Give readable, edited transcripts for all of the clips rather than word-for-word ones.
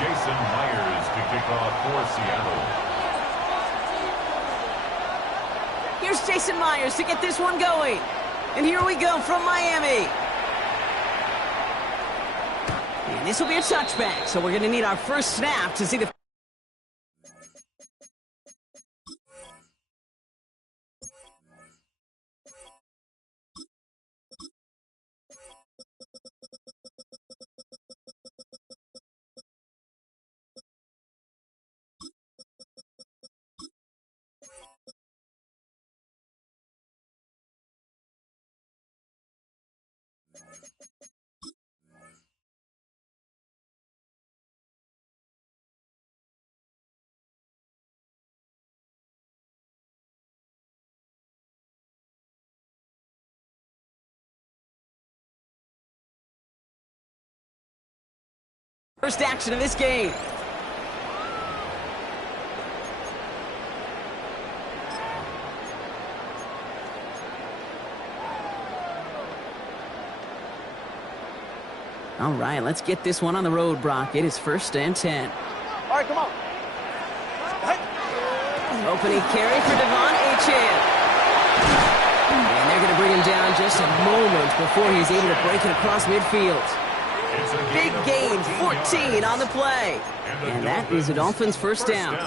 Jason Myers to kick off for Seattle. Here's Jason Myers to get this one going. And here we go from Miami. And this will be a touchback, so we're going to need our first snap to see the... First action of this game. All right, let's get this one on the road, Brock. It is 1st and 10. All right, come on. Opening carry for Devon Achane. And they're going to bring him down just a moment before he's able to break it across midfield. Big gain, 14 on the play. And that is the Dolphins' first down.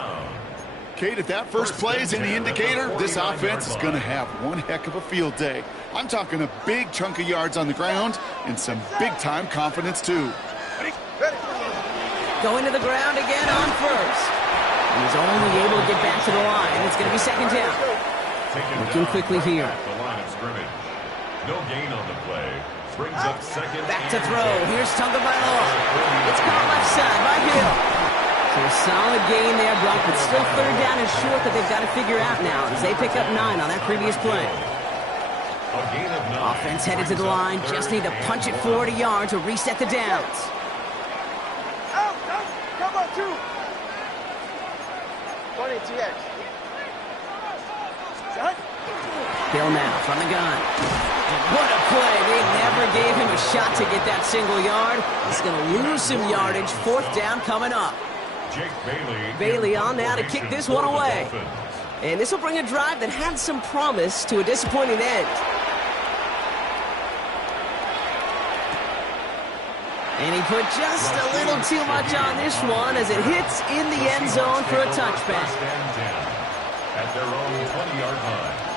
Kate, if that first play is any indicator, this offense is going to have one heck of a field day. I'm talking a big chunk of yards on the ground and some big-time confidence, too. Going to the ground again on first. He's only able to get back to the line. It's going to be 2nd down. Looking quickly here. The line of scrimmage. No gain on the play. Brings up 2nd. Back to throw. Here's Tagovailoa. It's caught left side by Hill. So a solid gain there, Brock, but still 3rd down and short that they've got to figure out now as they pick up 9 on that previous play. A gain of 9. Offense headed to the line. Just need to punch it forward a yard to reset the downs. Out, come on, 2. 20 TX. Hill now from the gun. What a play. They never gave him a shot to get that single yard. He's going to lose some yardage. 4th down coming up. Jake Bailey on now to kick this one away. And this will bring a drive that had some promise to a disappointing end. And he put just a little too much on this one as it hits in the end zone for a touchback. At their own 20-yard line.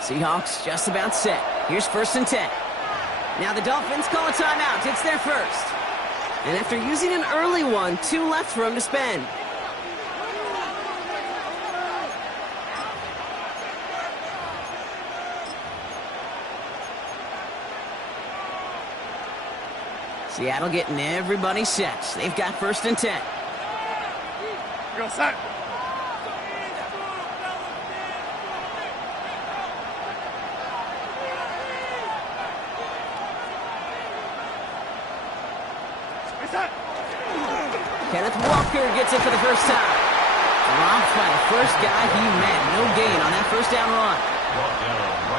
Seahawks just about set. Here's 1st and 10. Now the Dolphins call a timeout. It's their first. And after using an early one, 2 left for him to spend. Seattle getting everybody set. They've got 1st and 10. Go, set. Kenneth Walker gets it for the first time. Dropped by the first guy he met. No gain on that 1st down run.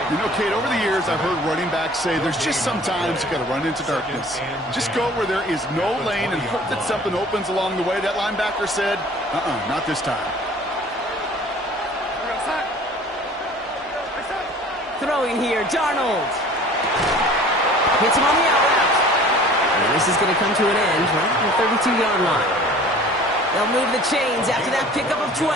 You know, Kate, over the years, I've heard running backs say there's just sometimes you got to run into darkness. Just go where there is no lane and hope that something opens along the way. That linebacker said, not this time. Throwing here, Darnold. Hits him on the out route. And this is going to come to an end right at the 32-yard line. They'll move the chains after that pickup of 12.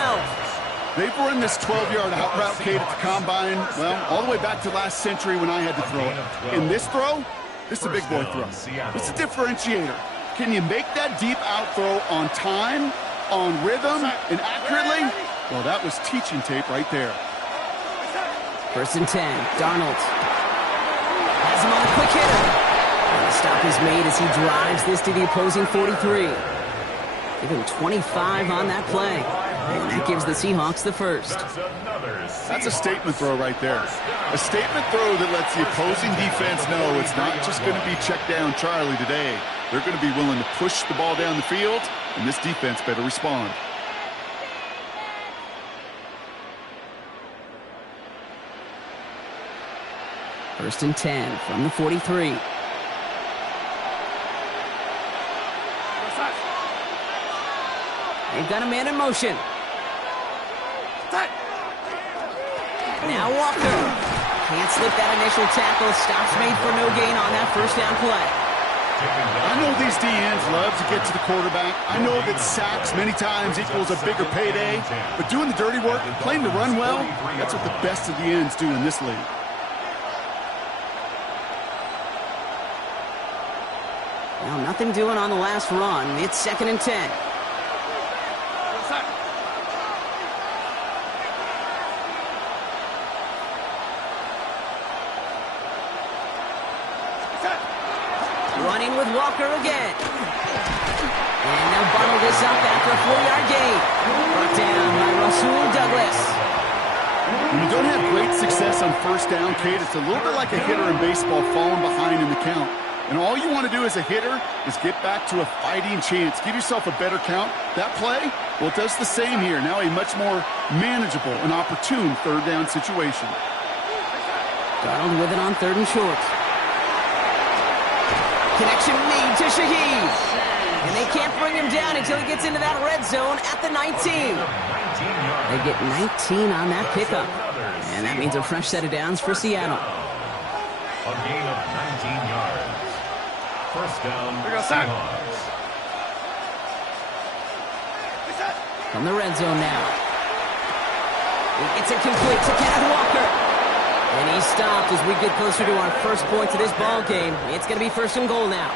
They've run this 12-yard out route, Kate, at the combine, well, all the way back to last century when I had to throw it. In this throw, this is a big boy throw. It's a differentiator. Can you make that deep out throw on time, on rhythm, and accurately? Well, that was teaching tape right there. 1st and 10, Darnold. Has him on a quick hitter. And the stop is made as he drives this to the opposing 43. Give him 25 on that play. And that gives the Seahawks the first. That's a statement throw right there. A statement throw that lets the opposing defense know it's not just going to be check down Charlie today. They're going to be willing to push the ball down the field, and this defense better respond. First and 10 from the 43. They've got a man in motion. Now Walker. Can't slip that initial tackle. Stops made for no gain on that first down play. I know these DNs love to get to the quarterback. I know that sacks many times equals a bigger payday. But doing the dirty work, playing to run well, that's what the best of the ends do in this league. Well, nothing doing on the last run. It's second and 10. Running with Walker again. And they'll bundle this up after a 4-yard gain. Brought down by Rasul Douglas. When you don't have great success on first down, Kate, it's a little bit like a hitter in baseball falling behind in the count. And all you want to do as a hitter is get back to a fighting chance. Give yourself a better count. That play, well, it does the same here. Now a much more manageable and opportune third down situation. Darnold with it on third and short. Connection made to Shaheed. And they can't bring him down until he gets into that red zone at the 19. They get 19 on that pickup. And that means a fresh set of downs for Seattle. A gain of 19 yards. First down, Seahawks. From the red zone now. It's incomplete to Kenneth Walker. And he's stopped as we get closer to our first point to this ball game. It's going to be first and goal now.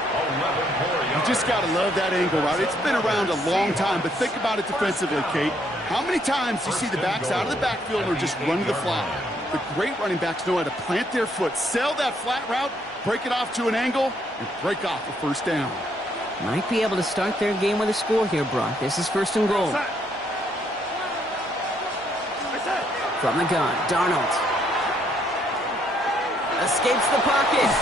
You just got to love that angle, right? It's been around a long time, but think about it defensively, Kate. How many times do you see the backs out of the backfield or just run to the flat? The great running backs know how to plant their foot, sell that flat route, break it off to an angle, and break off a first down. Might be able to start their game with a score here, Brock. This is first and goal. From the gun, Darnold. Escapes the pocket.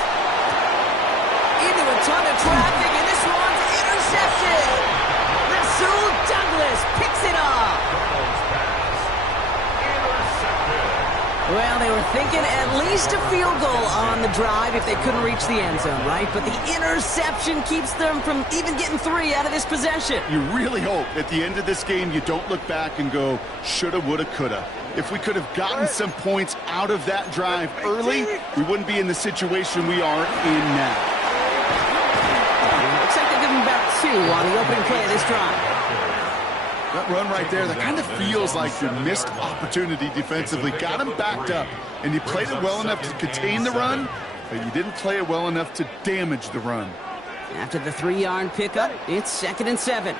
Into a ton of traffic, and this one's intercepted. Rasul Douglas picks it off. Well, they were thinking at least a field goal on the drive if they couldn't reach the end zone, right? But the interception keeps them from even getting 3 out of this possession. You really hope at the end of this game you don't look back and go, shoulda, woulda, coulda. If we could have gotten some points out of that drive early, we wouldn't be in the situation we are in now. Looks like they're giving about 2 on the opening play of this drive. That run right there, that kind of feels like your missed opportunity defensively. Got him backed up, and you played it well enough to contain the run, but you didn't play it well enough to damage the run. After the 3-yard pickup, it's second and 7.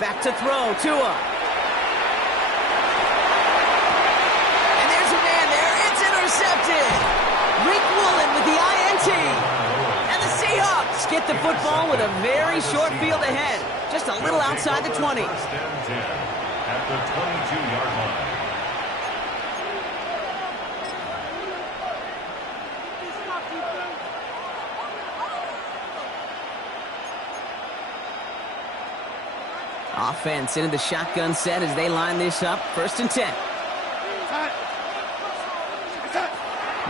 Back to throw, Tua. And there's a man there. It's intercepted. Rick Woolen with the INT. And the Seahawks get the football with a very short field ahead. Just a little outside the 20. First and 10 at the 22-yard line. Offense into the shotgun set as they line this up. First and 10.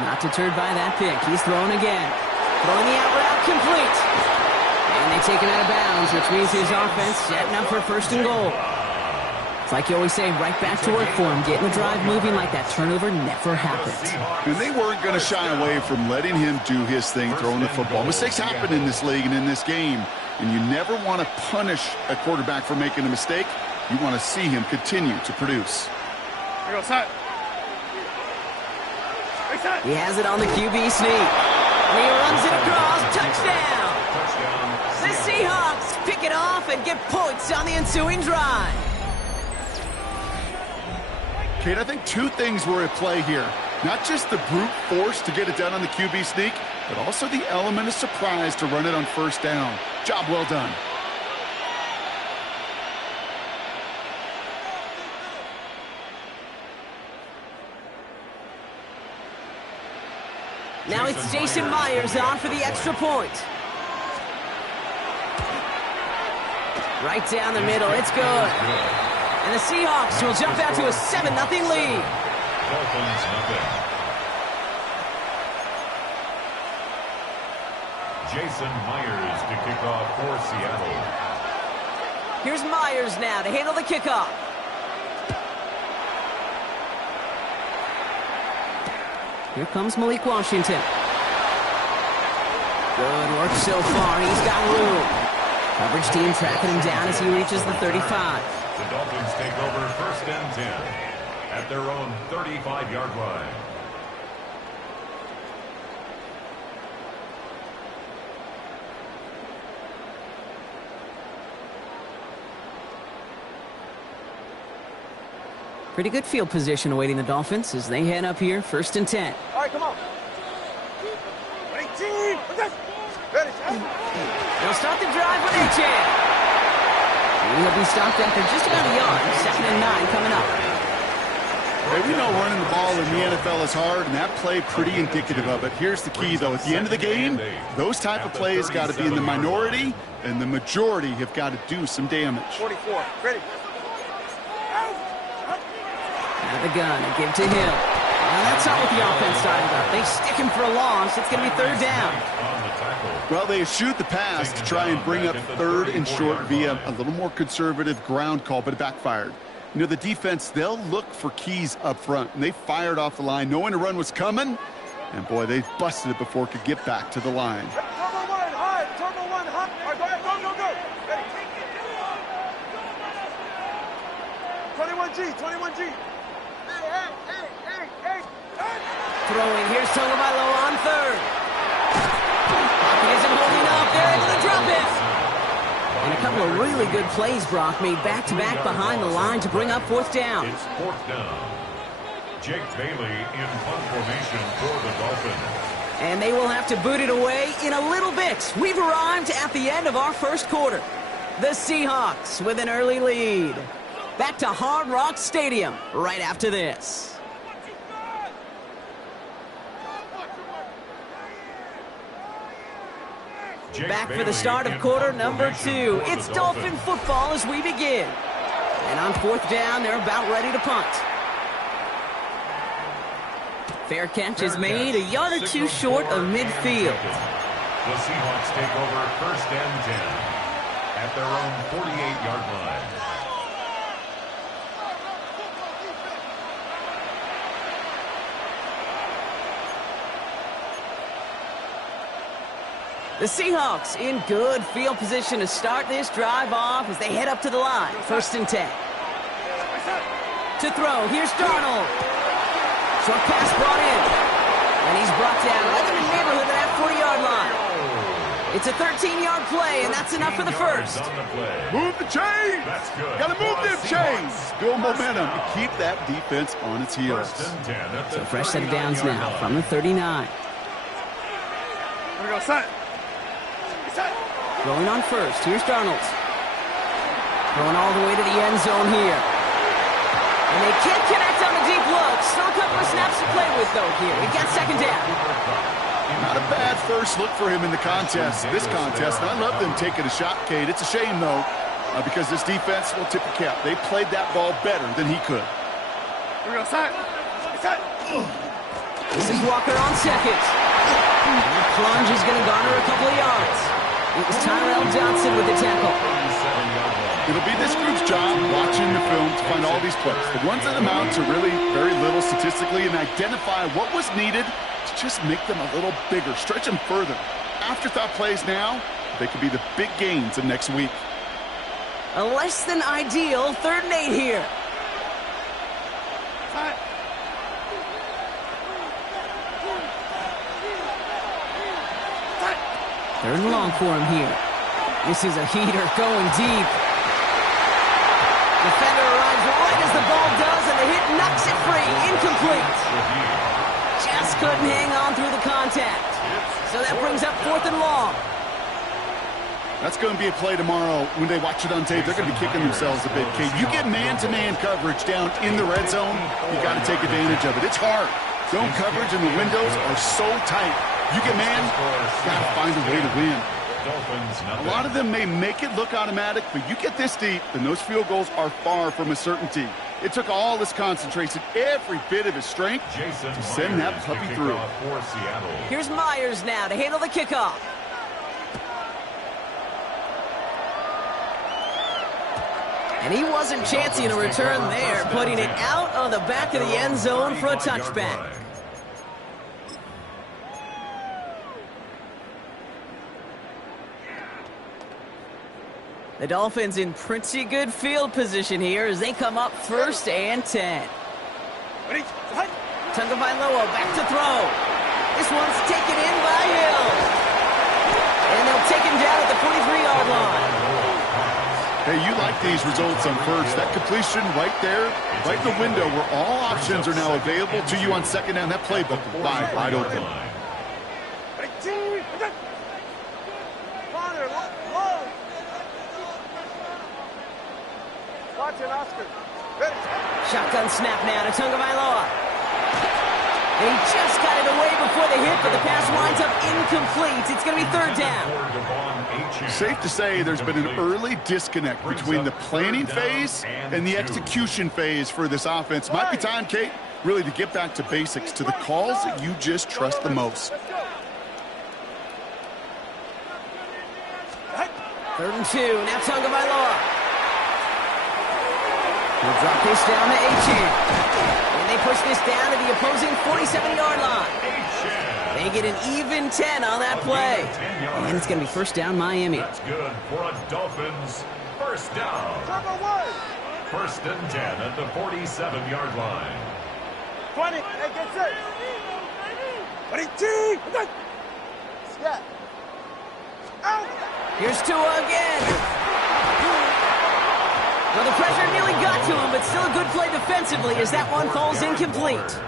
Not deterred by that pick. He's throwing again. Throwing the out route complete. And they take him out of bounds, which means his offense setting up for first and goal. It's like you always say, right back to work for him. Getting the drive moving like that turnover never happened. And they weren't going to shy away from letting him do his thing, throwing the football. Mistakes happen in this league and in this game. And you never want to punish a quarterback for making a mistake. You want to see him continue to produce. He has it on the QB sneak. And he runs it across. Touchdown! The Seahawks pick it off and get points on the ensuing drive. Kate, I think 2 things were at play here. Not just the brute force to get it done on the QB sneak, but also the element of surprise to run it on first down. Job well done. Now it's Jason Myers on for the extra point. Right down the middle. It's good. And the Seahawks will jump out to a 7-0 lead. Dolphins nothing. Jason Myers to kick off for Seattle. Here's Myers now to handle the kickoff. Here comes Malik Washington. Good work so far. He's got room. Coverage team tracking him down as he reaches the 35. The Dolphins take over 1st and 10 at their own 35-yard line. Pretty good field position awaiting the Dolphins as they head up here, 1st and 10. All right, come on. 18. Ready, They'll start the drive with a chance. He'll be stopped after just about a yard. 2nd and 9 coming up. Hey, we know running the ball in the NFL is hard, and that play pretty indicative of it. Here's the key, though. At the end of the game, those type of plays got to be in the minority, and the majority have got to do some damage. 44. Ready. Out of the gun and give to him. Well, that's not what the offense started about. They stick him for a loss. It's going to be 3rd down. Well, they shoot the pass to try and bring up 3rd and short via a little more conservative ground call, but it backfired. You know, the defense, they'll look for keys up front, and they fired off the line knowing a run was coming, and boy, they busted it before it could get back to the line. Turbo 1 high. Turbo 1 high. All right, go. Ready. 21G. Hey. Throwing. Here's Tagovailoa on 3rd. Pocket isn't holding up. They're able to drop it. And a couple of really good plays Brock made back-to-back behind the line to bring up 4th down. It's 4th down. Jake Bailey in punt formation for the Dolphins. And they will have to boot it away in a little bit. We've arrived at the end of our 1st quarter. The Seahawks with an early lead. Back to Hard Rock Stadium right after this. Back for the start of quarter number 2. It's Dolphin football as we begin. And on 4th down, they're about ready to punt. Fair catch is made, a yard or two short of midfield. The Seahawks take over 1st and 10 at their own 48-yard line. The Seahawks in good field position to start this drive off as they head up to the line. 1st and 10. To throw, here's Darnold. Short pass brought in. And he's brought down right in the neighborhood of that 40-yard line. It's a 13-yard play, and that's enough for the 1st. Move the chains. Got to move them chains. Build momentum to keep that defense on its heels. So a fresh set of downs now from the 39. Here we go, set. Throwing on 1st. Here's Darnold. Throwing all the way to the end zone here. And they can't connect on the deep look. Still a couple of snaps to play with, though, here. We got 2nd down. Not a bad first look for him in the contest, this contest. And I love them taking a shot, Cade. It's a shame, though, because this defense will tip the cap. They played that ball better than he could. Here we go, set. This is Walker on 2nd. The plunge is going to garner a couple of yards. It was Tyrell Johnson with the tackle. It'll be this group's job watching the film to find all these plays. The ones that amount to really very little statistically and identify what was needed to just make them a little bigger, stretch them further. Afterthought plays now, they could be the big gains of next week. A less than ideal 3rd and 8 here. Third and long for him here. This is a heater going deep. Defender arrives right as the ball does, and the hit knocks it free. Incomplete. Just couldn't hang on through the contact. So that brings up 4th and long. That's going to be a play tomorrow. When they watch it on tape, they're going to be kicking themselves a bit. Kate, you get man-to-man coverage down in the red zone, you got to take advantage of it. It's hard. Zone coverage and the windows are so tight. You get man, got to find a way to win. Dolphins, A lot of them may make it look automatic, but you get this deep, and those field goals are far from a certainty. It took all his concentration, every bit of his strength, to send that puppy through. Here's Myers now to handle the kickoff. And he wasn't chancing a return there, putting it out of the back of the end zone for a touchback. The Dolphins in pretty good field position here as they come up 1st and 10. Tagovailoa back to throw. This one's taken in by Hill. And they'll take him down at the 43-yard line. Hey, you like these results on first. That completion right there, right in the window where all options are now available to you on second down. That playbook is wide open. Watch it, Oscar. Shotgun snap now to Tagovailoa. They just got it away before the hit, but the pass winds up incomplete. It's going to be 3rd down. Safe to say there's been an early disconnect between the planning phase and the execution phase for this offense. Might be time, Kate, really to get back to basics, to the calls that you just trust the most. 3rd and 2. Now Tagovailoa. He'll drop this down to Achane. And they push this down to the opposing 47-yard line. They get an even 10 on that play. And it's going to be 1st down Miami. That's good for a Dolphins 1st down. 1st and 10 at the 47-yard line. 20. Hey, get set. 22. Scat. Out. Here's Tua again. Well, the pressure nearly got to him, but still a good play defensively as that one falls incomplete.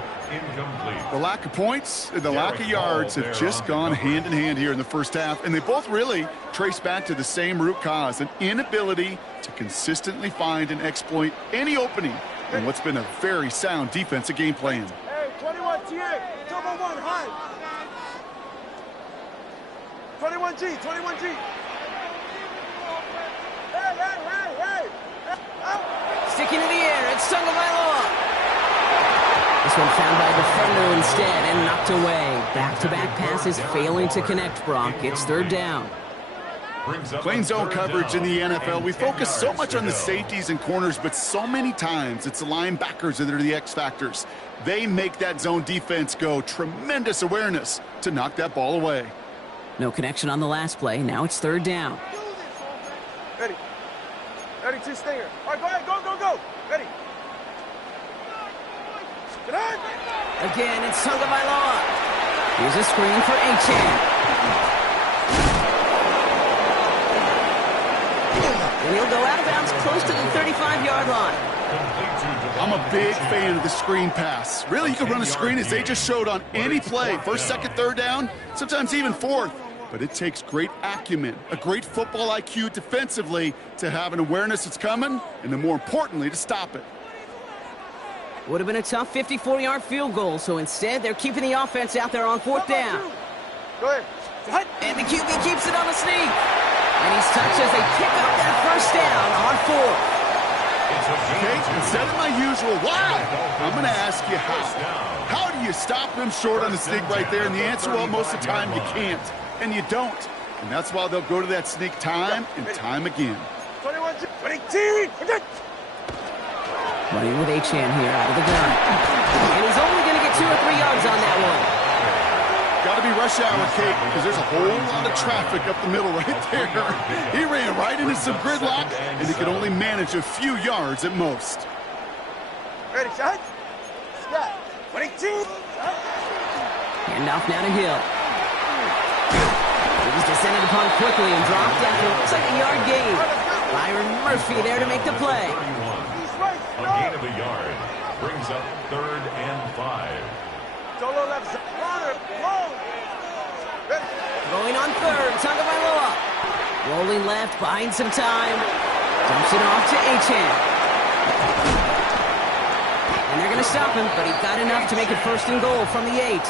The lack of points and the lack of yards have just gone hand in hand here in the first half, and they both really trace back to the same root cause, an inability to consistently find and exploit any opening in what's been a very sound defensive game plan. Hey, 21 TA. Turbo 1, high. 21G, 21G. Hey. Sticking in the air, it's Tagovailoa. This one found by a defender instead and knocked away. Back-to-back passes failing to connect, Brock. It's 3rd down. Playing zone coverage in the NFL, we focus so much on the safeties and corners, but so many times it's the linebackers that are the X factors. They make that zone defense go. Tremendous awareness to knock that ball away. No connection on the last play. Now it's 3rd down. Ready. Ready, 2 stinger. All right, go ahead, go. Ready. Get on. Again, it's Tagovailoa. Here's a screen for Achane. And he'll go out of bounds close to the 35-yard line. I'm a big fan of the screen pass. Really, you can run a screen as they just showed on any play. 1st, 2nd, 3rd down, sometimes even 4th. But it takes great acumen, a great football IQ defensively to have an awareness that's coming, and then more importantly, to stop it. Would have been a tough 54-yard field goal, so instead they're keeping the offense out there on 4th down. Go ahead. And the QB keeps it on the sneak. And he's touched as they pick up that 1st down on 4th. Okay, instead of my usual why, I'm going to ask you how. How do you stop them short on the sneak right there? And the answer, well, most of the time you can't. And you don't. And that's why they'll go to that sneak time and time again. 22. Running with Achane here out of the gun. And he's only going to get 2 or 3 yards on that one. Got to be rush hour, Kate, because there's a whole lot of traffic up the middle right there. He ran right into some gridlock, and he could only manage a few yards at most. Ready, shot. Stop. 22. Handoff now to Hill. He was descended upon quickly and dropped after looks like a yard gain. Byron Murphy there to make the play. A gain of a yard brings up 3rd and 5. Solo left. Going on 3rd, Tagovailoa. Rolling left, buying some time. Dumps it off to Achane. And they're going to stop him, but he got enough to make it 1st and goal from the 8.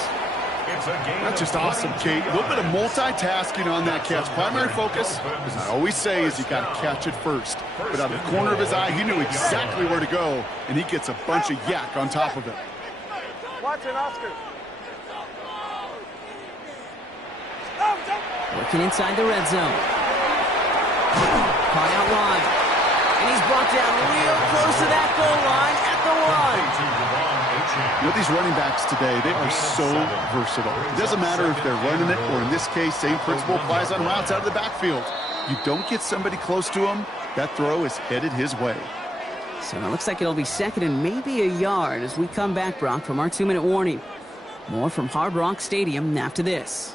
That's just awesome, Kate. A little bit of multitasking on that catch. Primary focus, as I always say, is you got to catch it first. But out of the corner of his eye, he knew exactly where to go, and he gets a bunch of yak on top of it. Watch it, Oscar. Working inside the red zone. Caught out wide. And he's brought down real close to that goal line at the 1. You know, these running backs today, they are so versatile. It doesn't matter if they're running it or, in this case, same principle applies on routes out of the backfield. You don't get somebody close to him, that throw is headed his way. So it looks like it'll be second and maybe a yard as we come back, Brock, from our 2-minute warning. More from Hard Rock Stadium after this.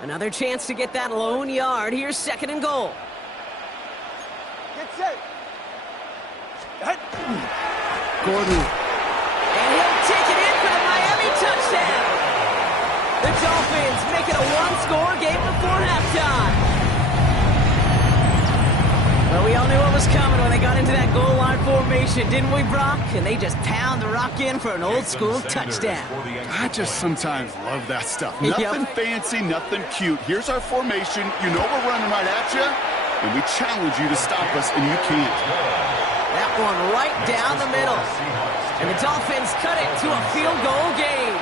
Another chance to get that lone yard. Here's second and goal. Get set. Gordon. And he'll take it in for the Miami touchdown. The Dolphins make it a one-score game before halftime. Well, we all knew what was coming when they got into that goal line formation, didn't we, Brock? And they just pound the rock in for an old-school touchdown. I just sometimes love that stuff. Nothing fancy, nothing cute. Here's our formation. You know we're running right at you, and we challenge you to stop us, and you can't. That one right down the middle. And the Dolphins cut it to a field goal game.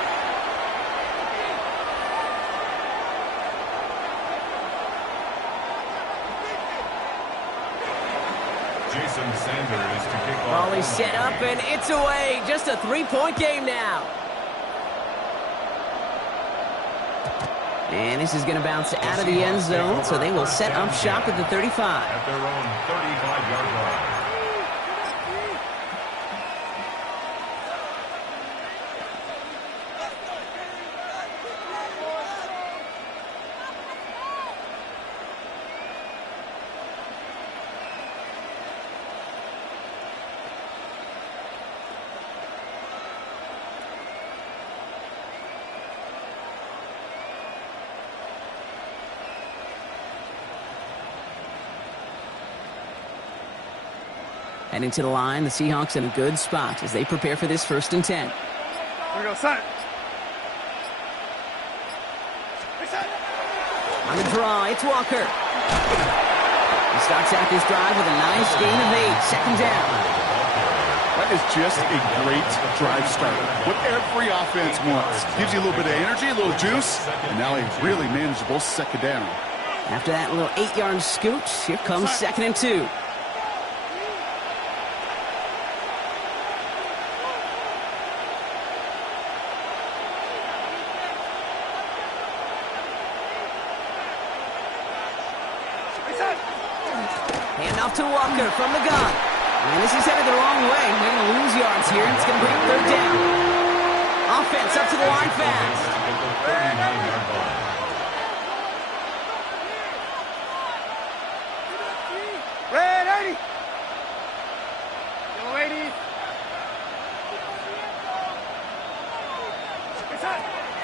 Jason Sanders to kick off. Ball is set up, and it's away. Just a 3-point game now. And this is going to bounce out of the end zone, so they will set up shop at the 35. At their own 35-yard line. Heading to the line, the Seahawks in a good spot as they prepare for this 1st and 10. Here we go, son. On the draw, it's Walker. He starts out this drive with a nice gain of 8. Second down. That is just a great drive starter. What every offense wants. Gives you a little bit of energy, a little juice, and now a really manageable second down. After that little 8-yard scoot, here comes 2nd and 2. Handoff to Walker from the gun. And this is headed the wrong way. They're going to lose yards here, and it's going to bring 3rd down. Offense up to the line fast. Red 80. Yellow 80.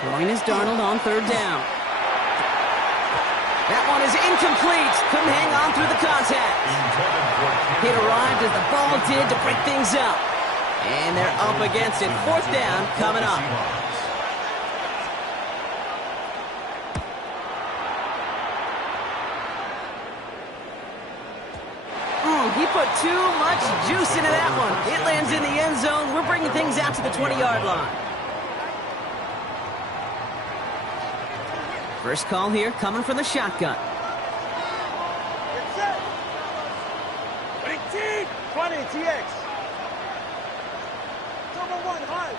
Throwing is Darnold on 3rd down. That one is incomplete. Couldn't hang on through the contact. It arrived as the ball did to break things up. And they're up against it. 4th down coming up. He put too much juice into that one. It lands in the end zone. We're bringing things out to the 20-yard line. First call here coming from the shotgun. 20 TX. Turbo 1 high.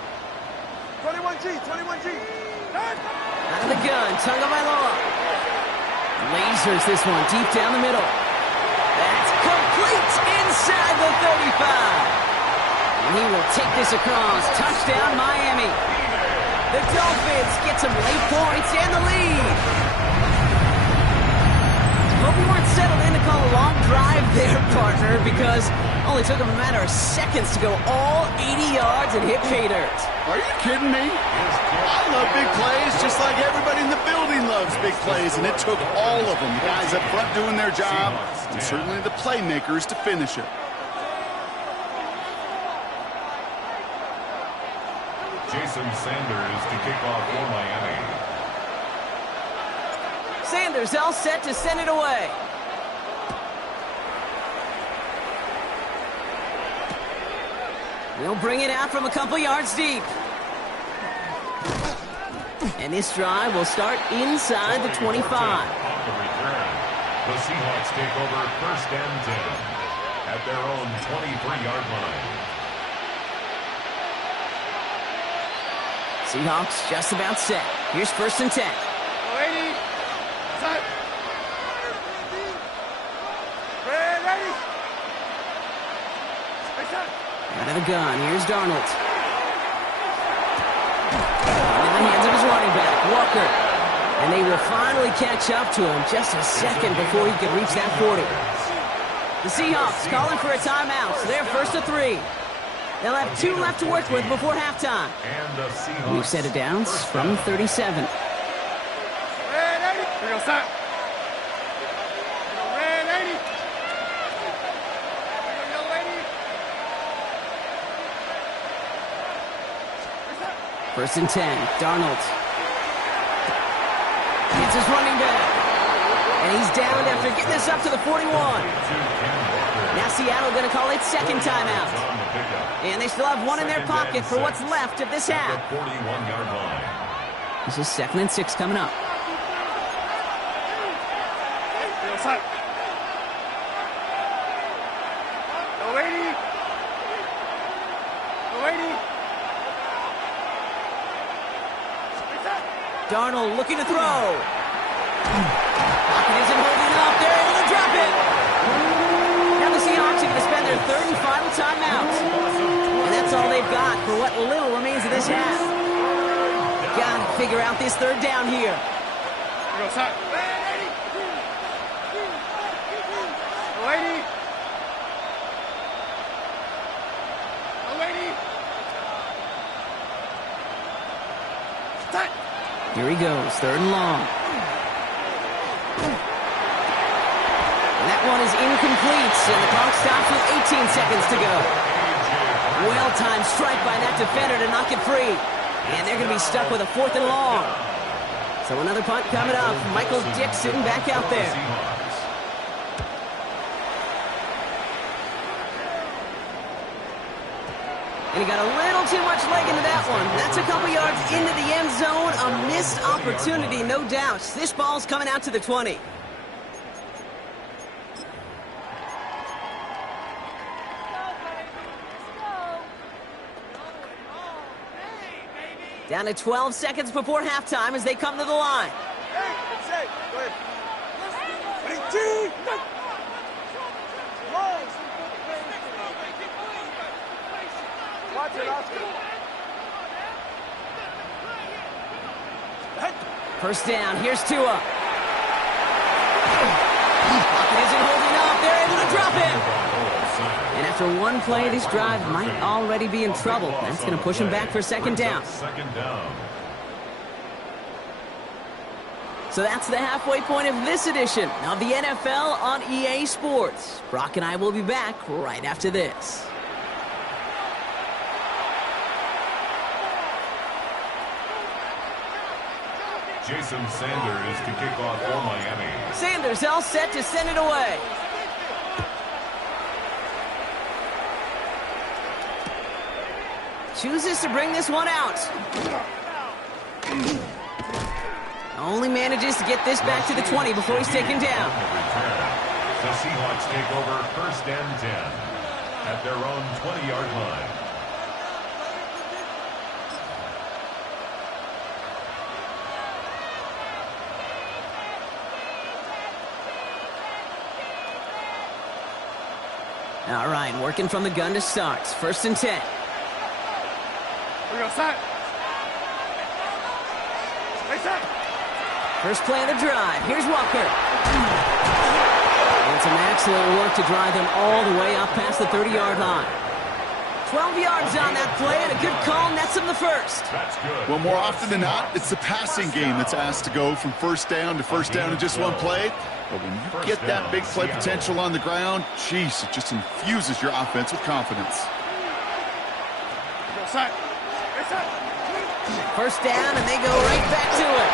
21G. Out of the gun, Tagovailoa. Lasers this one deep down the middle. That's complete inside the 35. And he will take this across. Touchdown, Miami. The Dolphins get some late points and the lead. But we weren't settled in to call a long drive there, partner, because it only took them a matter of seconds to go all 80 yards and hit pay dirt. Are you kidding me? I love big plays just like everybody in the building loves big plays, and it took all of them. Guys up front doing their job, and certainly the playmakers to finish it. Jason Sanders to kick off for Miami. Sanders all set to send it away. We'll bring it out from a couple yards deep. And this drive will start inside the 25. The Seahawks take over 1st and 10 at their own 23-yard line. Seahawks just about set. Here's 1st and 10. Ready, set. Ready. Out of the gun, here's Darnold. In the hands of his running back, Walker. And they will finally catch up to him just a second before he can reach that 40. The Seahawks calling for a timeout, so they're 1st and 3. They'll have 2 left to work with before halftime. We've set it down from 37. Ready. Here goes set. Ready. 1st and 10, Darnold. It's his running back. And he's down after getting this up to the 41. Now Seattle going to call it 2nd timeout. And they still have 1 in their pocket for what's left of this half. This is 2nd and 6 coming up. Darnold looking to throw. Pocket isn't holding up. They're able to drop it. Now the Seahawks are going to spend their 3rd and final timeout. And that's all they've got for what little remains of this half. Got to figure out this 3rd down here. Here he goes, 3rd and long. And that one is incomplete, and the clock stops with 18 seconds to go. Well-timed strike by that defender to knock it free. And they're going to be stuck with a 4th and long. So another punt coming up. Michael Dixon back out there. And he got a little too much leg into that one. That's a couple yards into the end zone. A missed opportunity, no doubt. This ball's coming out to the 20. Down to 12 seconds before halftime as they come to the line. Hey, it's safe. Go ahead. Ready, watch it, Oscar. 1st down, here's Tua. Pocket isn't holding up, they're able to drop him. And after one play, this drive might already be in trouble. That's going to push him back for 2nd down. So that's the halfway point of this edition of the NFL on EA Sports. Brock and I will be back right after this. Jason Sanders to kick off for Miami. Sanders all set to send it away. Chooses to bring this one out. Only manages to get this back to the 20 before he's taken down. The Seahawks take over 1st and 10 at their own 20-yard line. All right, working from the gun to start. 1st and 10. We go set. Hey, set. First play of the drive. Here's Walker. And some excellent work to drive them all the way up past the 30-yard line. 12 yards on that play, and a good call nets him the 1st. That's good. Well, more often than not, it's the passing game that's asked to go from 1st down to 1st down in just one play. But when you get that big play potential on the ground, geez, it just infuses your offense with confidence. Go set. Hey, set. First down, and they go right back to it.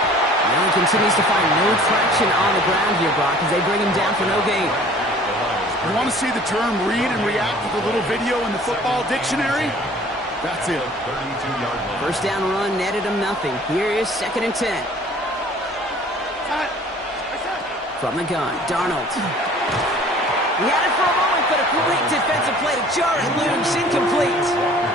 Now he continues to find no traction on the ground here, Brock, as they bring him down for no gain. You want to see the term read and react with a little video in the football dictionary? That's it. First down run netted him nothing. Here is 2nd and 10. From the gun, Darnold. He had it for a moment, but a great defensive play to jar it loose, incomplete.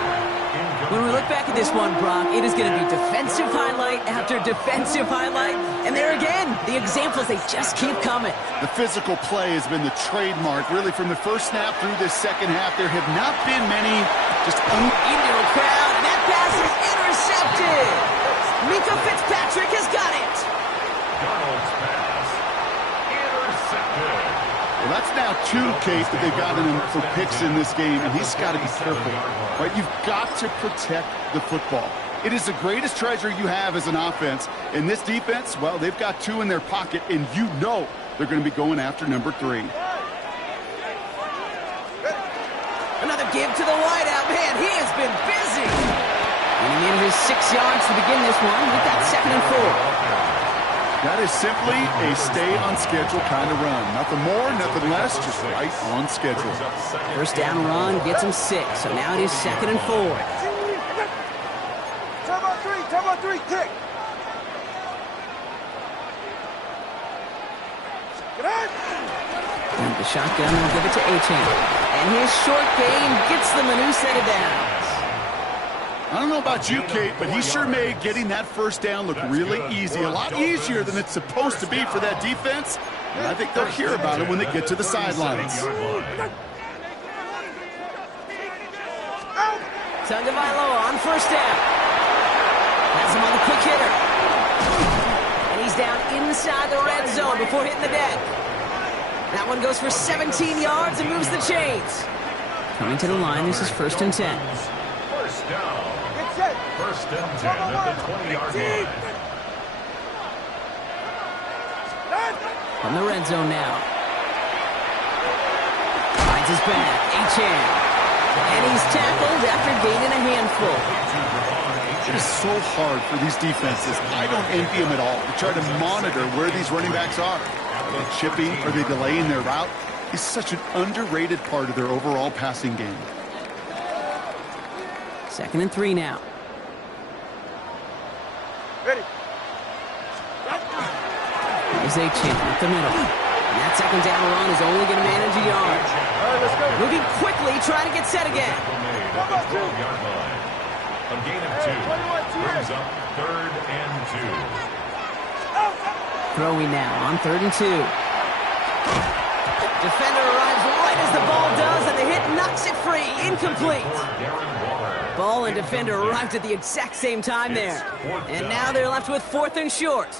When we look back at this one, Brock, it is going to be defensive highlight after defensive highlight. And there again, the examples, they just keep coming. The physical play has been the trademark, really, from the first snap through this second half. There have not been many just into a crowd, and that pass is intercepted. Minka Fitzpatrick has got it. Darnold's pass intercepted. Well, that's now 2, Kate, that they've gotten him for picks in this game, and he's got to be careful. Right? You've got to protect the football. It is the greatest treasure you have as an offense. In this defense, well, they've got 2 in their pocket, and you know they're going to be going after number 3. Another give to the wideout. Man, he has been busy. And he needed his 6 yards to begin this one. We've got 2nd and 4. That is simply a stay-on-schedule kind of run. Nothing more, nothing less, just right on schedule. First down run gets him 6, so now it is 2nd and 4. Time on three, kick. And the shotgun will give it to A-Chain. And his short gain gets them a new set of downs. I don't know about you, Kate, but he sure made getting that first down look really easy. A lot easier than it's supposed to be for that defense. And I think they'll hear about it when they get to the sidelines. Tagovailoa on first down. Has him on the quick hitter. And he's down inside the red zone before hitting the deck. That one goes for 17 yards and moves the chains. Coming to the line, this is 1st and 10. First down. First and 10 at the 20-yard line. From the red zone now. Finds his back. A-Chan. And he's tackled after gaining a handful. It is so hard for these defenses. I don't envy them at all. They try to monitor where these running backs are. Are they chipping? Are they delaying their route? He's such an underrated part of their overall passing game. 2nd and 3 now. Ready. There's A-Chan up the middle. And that 2nd down run is only going to manage a yard. All right, let's go. Moving quickly, trying to get set again. At the 12-yard line. A gain of 2 brings up 3rd and 2. Throwing now on 3rd and 2. Defender arrives right as the ball does, and the hit knocks it free. Incomplete. Ball and defender arrived at the exact same time there. And now they're left with 4th and short.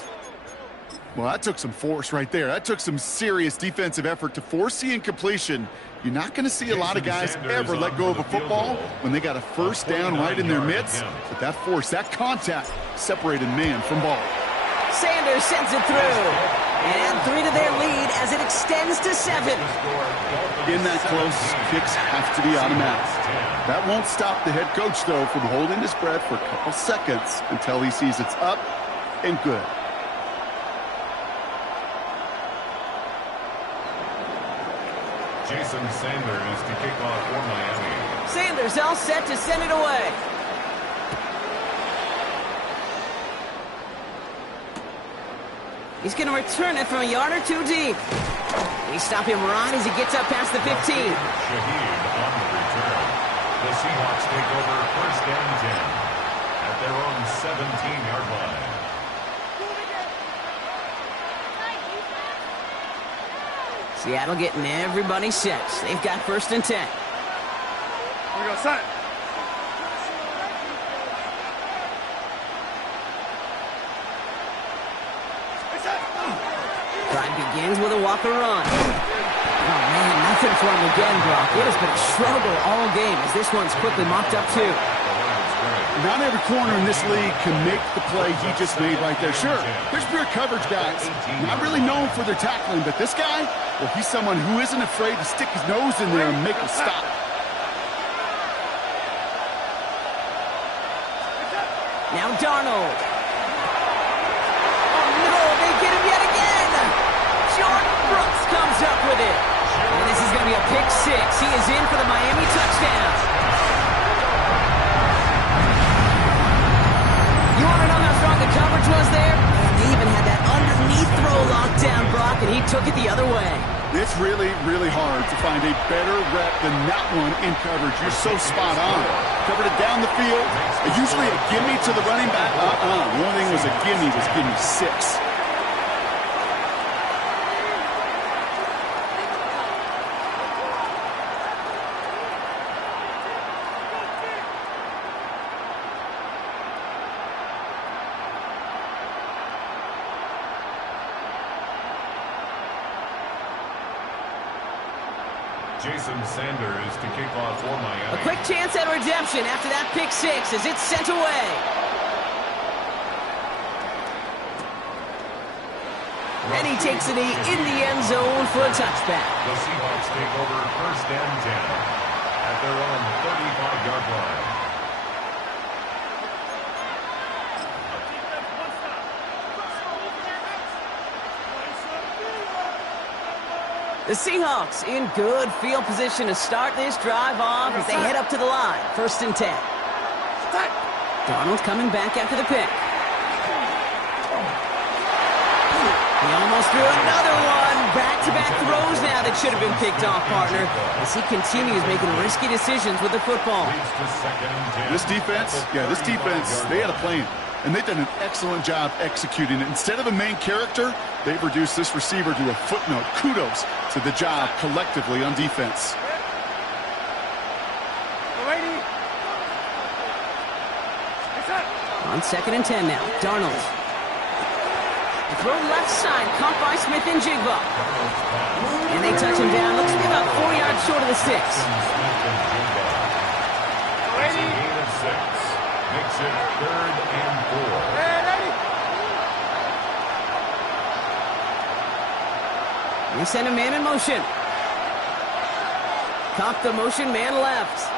Well, that took some force right there. That took some serious defensive effort to force the incompletion. You're not going to see a lot of guys ever let go of a football when they got a first down right in their midst. But that force, that contact, separated man from ball. Sanders sends it through. And 3 to their lead as it extends to 7. In that close, kicks have to be automatic. That won't stop the head coach, though, from holding his breath for a couple seconds until he sees it's up and good. Jason Sanders to kick off for Miami. Sanders all set to send it away. He's going to return it from a yard or 2 deep. They stop him right as he gets up past the 15. Shaheed on the return. The Seahawks take over 1st and 10 at their own 17-yard line. Seattle getting everybody set. They've got 1st and 10. Here we go, son. Drive begins with a walker run. Oh, man, nothing for him again, Brock. It has been a struggle all game as this one's quickly mopped up, too. Not every corner in this league can make the play he just made right there. Sure, there's pure coverage guys, not really known for their tackling, but this guy, well, he's someone who isn't afraid to stick his nose in there and make a stop. Now Darnold. Oh, no, they get him yet again. Jordan Brooks comes up with it. And this is going to be a pick six. He is in for the Miami touchdown. You want to know how strong the coverage was there? And they even had that underneath throw locked down, Brock, and he took it the other way. It's really, really hard to find a better rep than that one in coverage. You're so spot on. Covered it down the field. Usually a gimme to the running back. The only thing was a gimme was gimme 6. Jason Sanders to kick off for Miami. A quick chance at redemption after that pick six as it's sent away. And he takes it in the end zone for a touchback. The Seahawks take over 1st and 10 at their own 35-yard line. The Seahawks in good field position to start this drive off as they head up to the line. 1st and 10. Darnold coming back after the pick. He almost threw another one. Back-to-back throws now that should have been picked off, partner, as he continues making risky decisions with the football. This defense, they had a plan. And they've done an excellent job executing it. Instead of a main character, they've reduced this receiver to a footnote. Kudos to the job collectively on defense. On 2nd and 10 now, Darnold. The throw left side, caught by Smith and Jigba. And they touch him down. Looks to be about 4 yards short of the sticks. That's a gain of 6. Makes it 3rd and 4. They send a man in motion. Caught the motion, man left.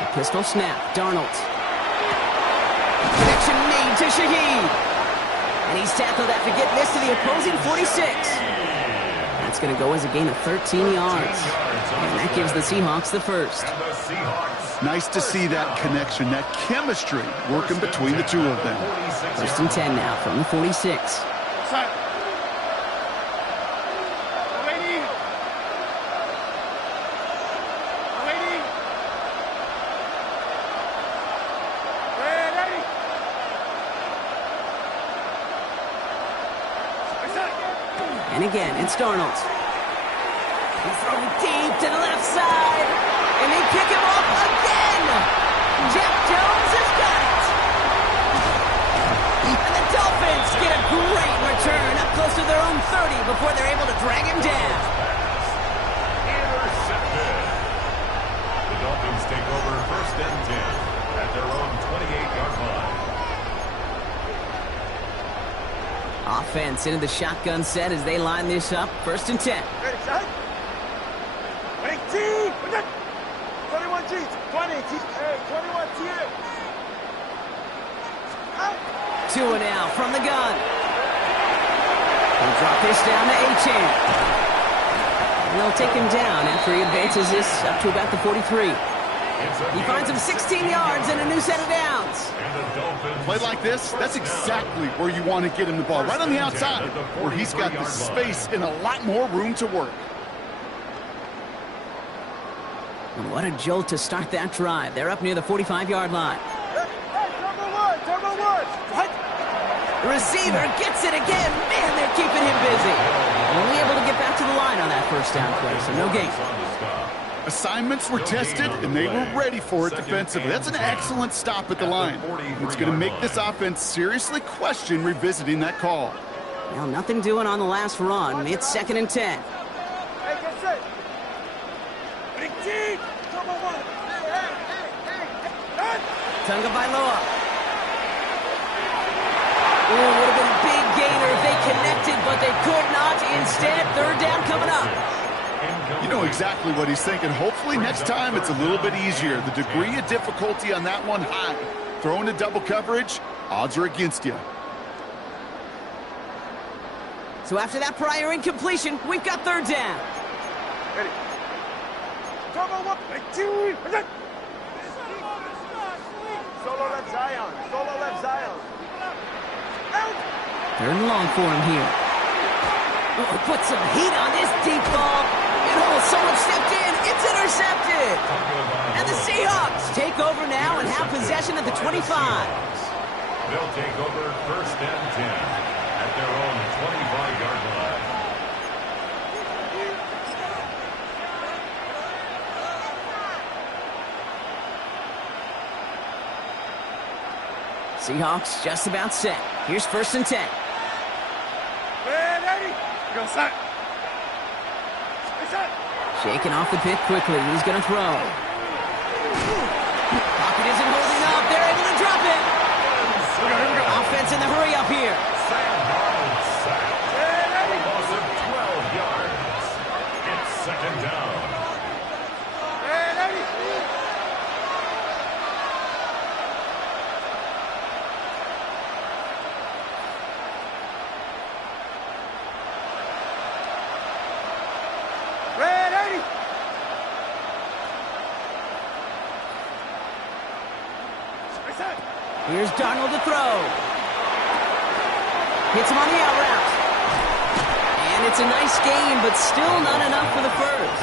The pistol snap, Darnold. Connection made to Shaheed. And he's tackled after getting this to the opposing 46. That's going to go as a gain of 13 yards. And that gives the Seahawks the first. Nice to see that connection, that chemistry working between the two of them. 1st and 10 now from the 46. And again, it's Darnold. He's throwing deep to the left side. And they pick him off again. Jeff Jones has got it. And the Dolphins get a great return up close to their own 30 before they're able to drag him down. Intercepted. The Dolphins take over 1st and 10 at their own 28-yard line. Offense into the shotgun set as they line this up. 1st and 10. Ready, shot. 18. 21 G. 20 T. 21 T. Tua now from the gun. They'll drop this down to A-Chain. And they'll take him down after he advances this up to about the 43. He finds him 16 yards and a new set of downs. Play like this, that's exactly where you want to get him the ball. Right on the outside, where he's got the space and a lot more room to work. And what a jolt to start that drive. They're up near the 45-yard line. Turbo one. The receiver gets it again. Man, they're keeping him busy. Only able to get back to the line on that 1st down play, so no gain. Assignments were tested, and they were ready for it defensively. That's an excellent stop at the line. It's going to make this offense seriously question revisiting that call. Well, nothing doing on the last run. It's 2nd and 10. Hey, get set. Big G. Turbo one. Hey. Tunga Bailoa. Ooh, would have been a big gainer if they connected, but they could not. Instead, 3rd down coming up. You know exactly what he's thinking. Hopefully next time it's a little bit easier. The degree of difficulty on that one high. Throwing to double coverage, odds are against you. So after that prior incompletion, we've got third down. Ready. Solo left Zion. Solo left Zion. Out. Third and long for him here. Oh, put some heat on this deep ball. Oh, someone stepped in. It's intercepted. And the Seahawks take over now and have possession at the 25. They'll take over first and 10 at their own 25-yard line. Seahawks just about set. Here's first and 10. Go set. Shaking off the pick quickly. He's going to throw. Pocket isn't holding up. They're able to drop it. Offense in the hurry up here. Sam Darnold sacked. A loss of 12 yards. It's second down. Here's Darnold to throw. Hits him on the out route. And it's a nice gain, but still not enough for the first.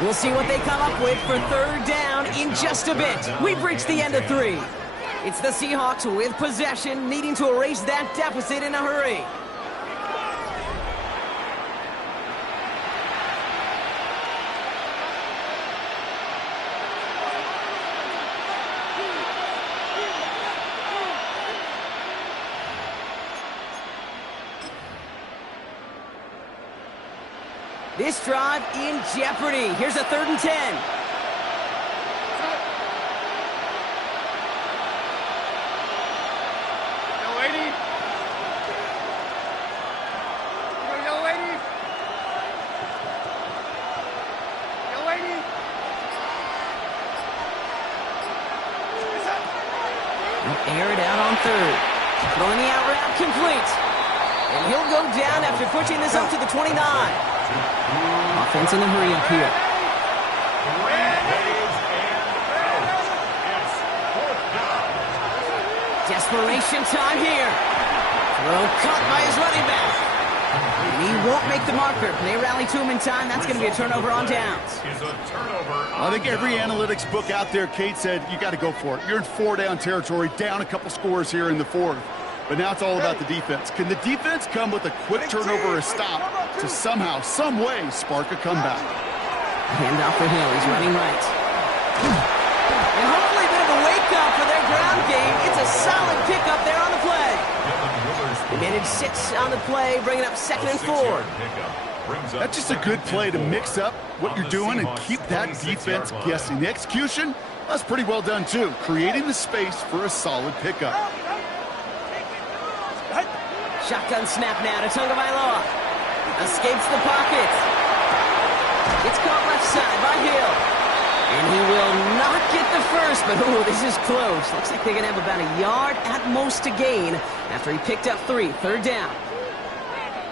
We'll see what they come up with for third down in just a bit. We've reached the end of 3. It's the Seahawks with possession, needing to erase that deficit in a hurry. This drive in jeopardy. Here's a 3rd and 10. Yo, lady. Yo, lady. Yo, lady. Air it out on 3rd. Throwing the out route complete. And he'll go down after pushing this up to the 29. Offense in the hurry up here. Desperation time here. Throw caught by his running back. And he won't make the marker. They rally to him in time. That's going to be a turnover on downs. I think every analytics book out there, Kate said, you got to go for it. You're in 4-down territory, down a couple scores here in the 4th. But now it's all about the defense. Can the defense come with a quick turnover or a stop to somehow, some way, spark a comeback? Hand off for Hill. He's running right. And hopefully a bit of a wake-up for their ground game. It's a solid pickup there on the play. They managed 6 on the play, bringing up 2nd and 4. That's just a good play to mix up what you're doing and keep that defense guessing. The execution, that's pretty well done, too. Creating the space for a solid pickup. Shotgun snap now to Tagovailoa. Escapes the pocket. Gets caught left side by Hill. And he will not get the first, but ooh, this is close. Looks like they're going to have about a yard at most to gain after he picked up 3. 3rd down.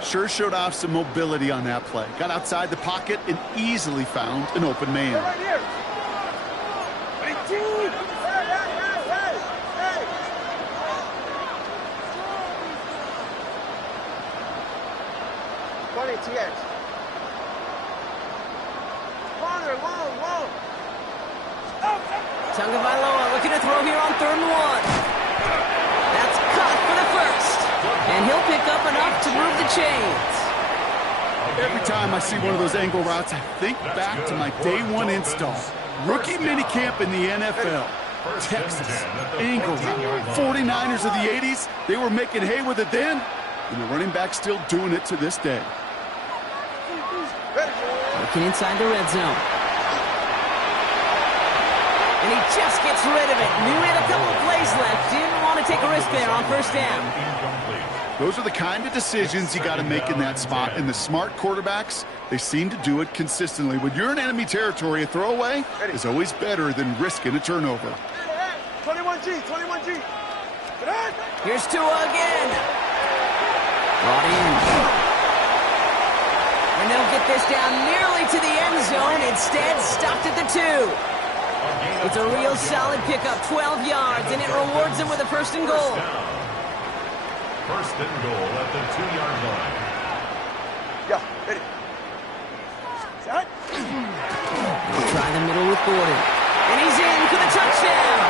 Sure showed off some mobility on that play. Got outside the pocket and easily found an open man. Right here. 20 TX. Corner, long. Tagovailoa looking to throw here on 3rd and 1. That's caught for the first. And he'll pick up enough to move the chains. Every time I see one of those angle routes, I think back to my day 1 install. Rookie minicamp in the NFL. Texas, angle route. 49ers of the 80s, they were making hay with it then, and the running back's still doing it to this day. Looking inside the red zone. And he just gets rid of it. Knew he had a couple of plays left. Didn't want to take a risk there on 1st down. Those are the kind of decisions you got to make in that spot. And the smart quarterbacks, they seem to do it consistently. When you're in enemy territory, a throwaway is always better than risking a turnover. 21G, 21G. Here's Tua again. Brought in. And they'll get this down nearly to the end zone. Instead, stopped at the 2. It's a real solid pickup, 12 yards, and it rewards them with a first and goal. First and goal at the 2-yard line. Yeah, ready. Set. We'll try the middle with Gordon. And he's in for the touchdown.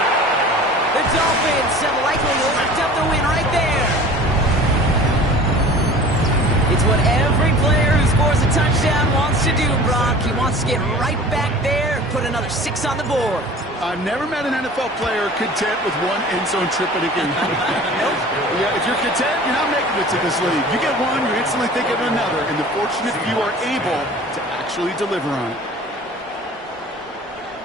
The Dolphins have likely locked up the win right there. It's what every player who scores a touchdown wants to do, Brock. He wants to get right back there and put another 6 on the board. I've never met an NFL player content with one end zone trip in a game. Nope. Yeah, if you're content, you're not making it to this league. You get one, you instantly think of another, and the fortunate few are able to actually deliver on it.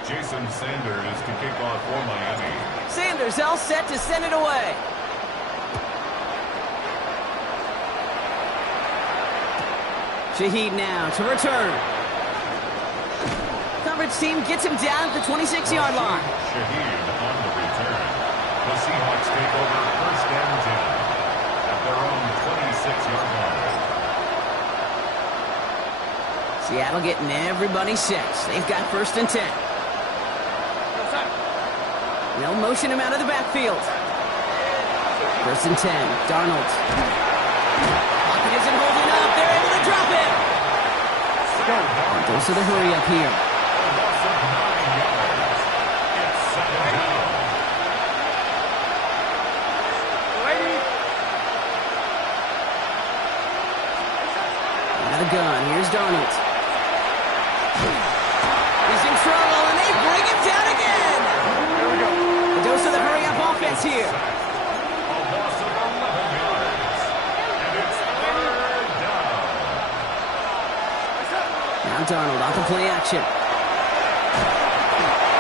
Jason Sanders to kick off for Miami. Sanders all set to send it away. Shaheed now to return. Coverage team gets him down at the 26-yard line. Shaheed on the return. The Seahawks take over first and 10 at their own 26-yard line. Seattle getting everybody set. They've got first and 10. They'll motion him out of the backfield. First and 10. Darnold. Pocket isn't holding up. They're able to drop it. Goes to the hurry up here. Out of the gun. Here's Darnold. He's in trouble, and they bring him down again. Here we go. The dose of the hurry-up offense here. A loss of 11 yards. And it's third down. Now Darnold off the play action.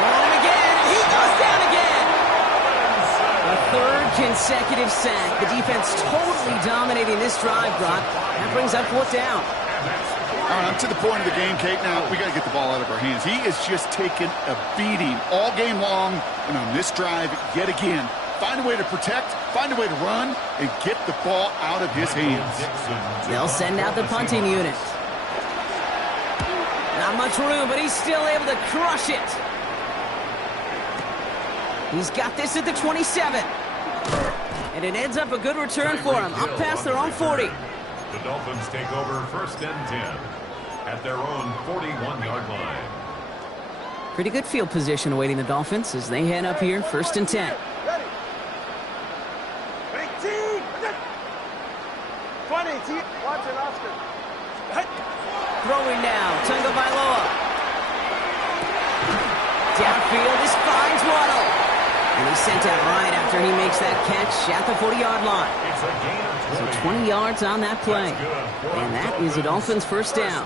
On him again, and he goes down again. A third consecutive sack. The defense totally dominating this drive, Brock. That brings up fourth down. All right, I'm to the point of the game, Kate. Now, we got to get the ball out of our hands. He is just taking a beating all game long, and on this drive, yet again, find a way to protect, find a way to run, and get the ball out of his hands. They'll send out the punting unit. Not much room, but he's still able to crush it. He's got this at the 27. And it ends up a good return for him, up past their own 40. The Dolphins take over first and 10 at their own 41-yard line. Pretty good field position awaiting the Dolphins as they head up here, first and 10. Ready. 18. 20. Watch it, Oscar. Throwing now, Tagovailoa. Downfield, this finds Waddle. And he's sent out right after he makes that catch at the 40-yard line. It's a gain of 20. So 20 yards on that play. And that is a Dolphins first down.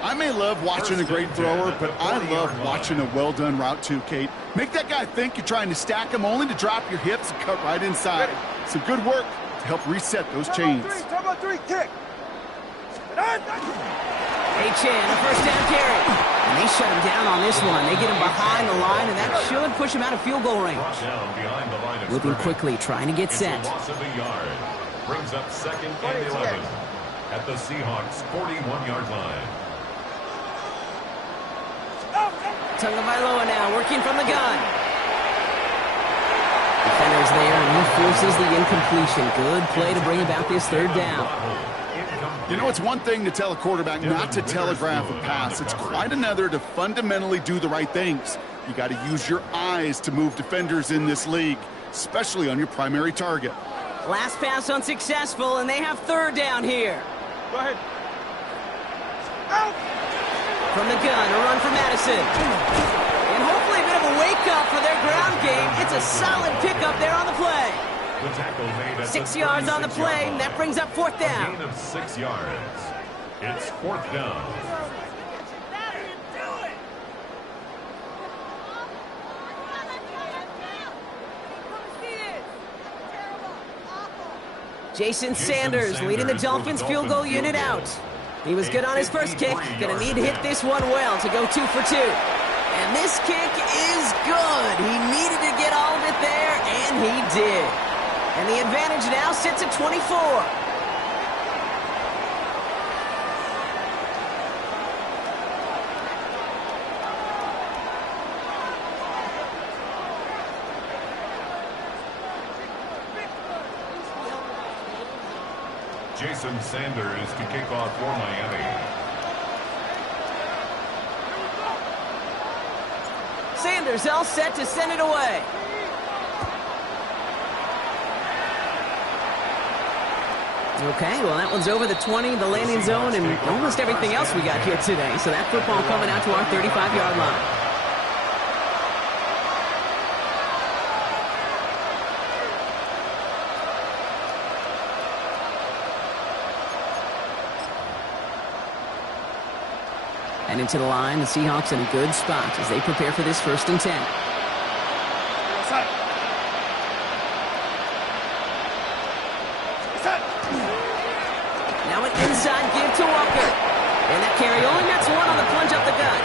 I may love watching a great thrower, but I love watching a well-done route too, Kate. Make that guy think you're trying to stack him only to drop your hips and cut right inside. Some good work to help reset those chains. Turbo 3, kick. H.N., a first down carry. And they shut him down on this one. They get him behind the line, and that should push him out of field goal range. Moving quickly, trying to get set. Loss of a yard. Brings up second and 11 at the Seahawks' 41-yard line. Tagovailoa now working from the gun. Defenders there, and he forces the incompletion. Good play to bring about this third down. You know, it's one thing to tell a quarterback not to telegraph a pass. It's quite another to fundamentally do the right things. You got to use your eyes to move defenders in this league, especially on your primary target. Last pass unsuccessful, and they have third down here. Go ahead. Out. From the gun, a run for Madison. And hopefully a bit of a wake-up for their ground game. It's a solid pickup there on the play. The tackle made at 6 yards on the play, and that brings up fourth down. A gain of 6 yards. It's fourth down. Jason Sanders leading the Dolphins field goal unit out. He was good on his first kick. Gonna need to hit this one well to go 2 for 2. And this kick is good. He needed to get all of it there, and he did. And the advantage now sits at 24. Jason Sanders to kick off for Miami. Sanders all set to send it away. Okay, well, that one's over the 20, the landing zone, and almost everything else we got here today. So that football coming out to our 35-yard line. And into the line, the Seahawks in a good spot as they prepare for this 1st and 10. Now an inside give to Walker. And that carry only gets one on the plunge up the gut.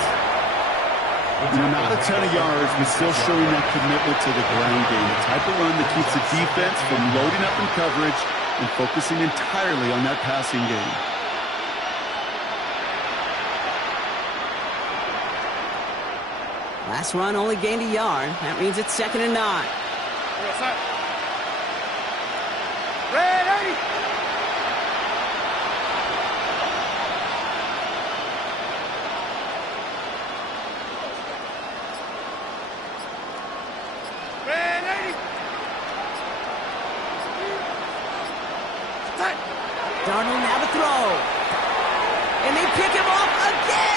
Not a ton of yards, but still showing that commitment to the ground game. The type of run that keeps the defense from loading up in coverage and focusing entirely on that passing game. Last run only gained a yard. That means it's 2nd and 9. Ready! Ready! Darnold now to throw. And they pick him off again!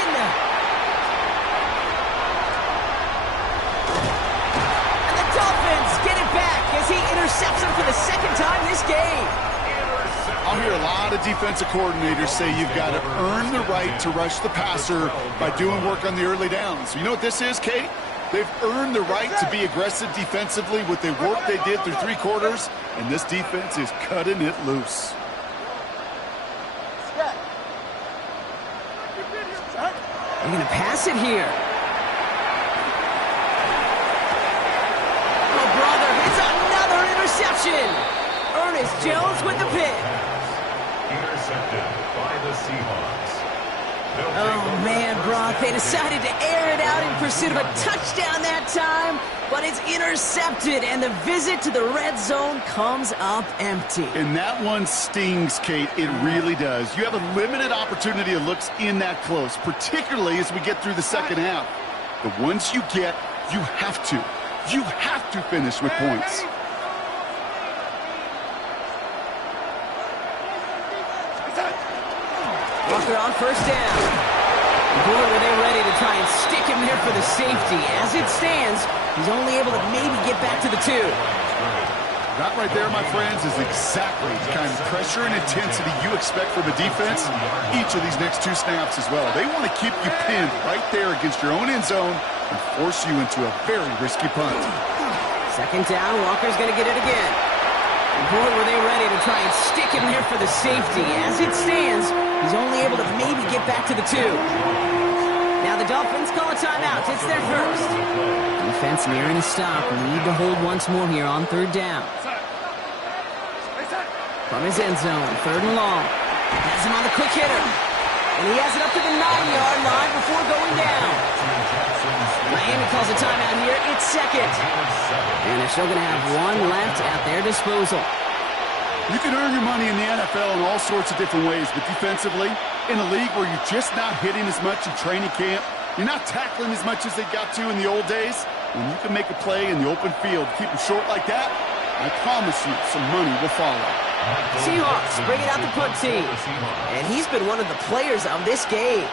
Get it back as he intercepts him for the 2nd time this game. I'll hear a lot of defensive coordinators say you've got to earn the right to rush the passer by doing work on the early downs. You know what this is, Kate? They've earned the right to be aggressive defensively with the work they did through 3 quarters, and this defense is cutting it loose. They're going to pass it here. Ernest Jones with the pick. Intercepted by the Seahawks. Oh, man, Brock, they decided to air it out in pursuit of a touchdown that time, but it's intercepted, and the visit to the red zone comes up empty. And that one stings, Kate. It really does. You have a limited opportunity of looks in that close, particularly as we get through the 2nd half. But once you get, you have to finish with points. Walker on 1st down. Boy, were they ready to try and stick him there for the safety. As it stands, he's only able to maybe get back to the 2. That right there, my friends, is exactly the kind of pressure and intensity you expect from a defense each of these next 2 snaps as well. They want to keep you pinned right there against your own end zone and force you into a very risky punt. 2nd down, Walker's going to get it again. Boy, were they ready to try and stick him there for the safety. As it stands, he's only able to maybe get back to the 2. Now the Dolphins call a timeout. It's their 1st. Defense nearing a stop. Need to hold once more here on 3rd down. From his end zone, 3rd and long. Has him on the quick hitter. And he has it up to the 9-yard line before going down. Miami calls a timeout here. It's 2nd. And they're still going to have 1 left at their disposal. You can earn your money in the NFL in all sorts of different ways, but defensively, in a league where you're just not hitting as much in training camp, you're not tackling as much as they got to in the old days, when you can make a play in the open field, keep them short like that, I promise you some money will follow. Seahawks bringing out the punt team. And he's been one of the players of this game.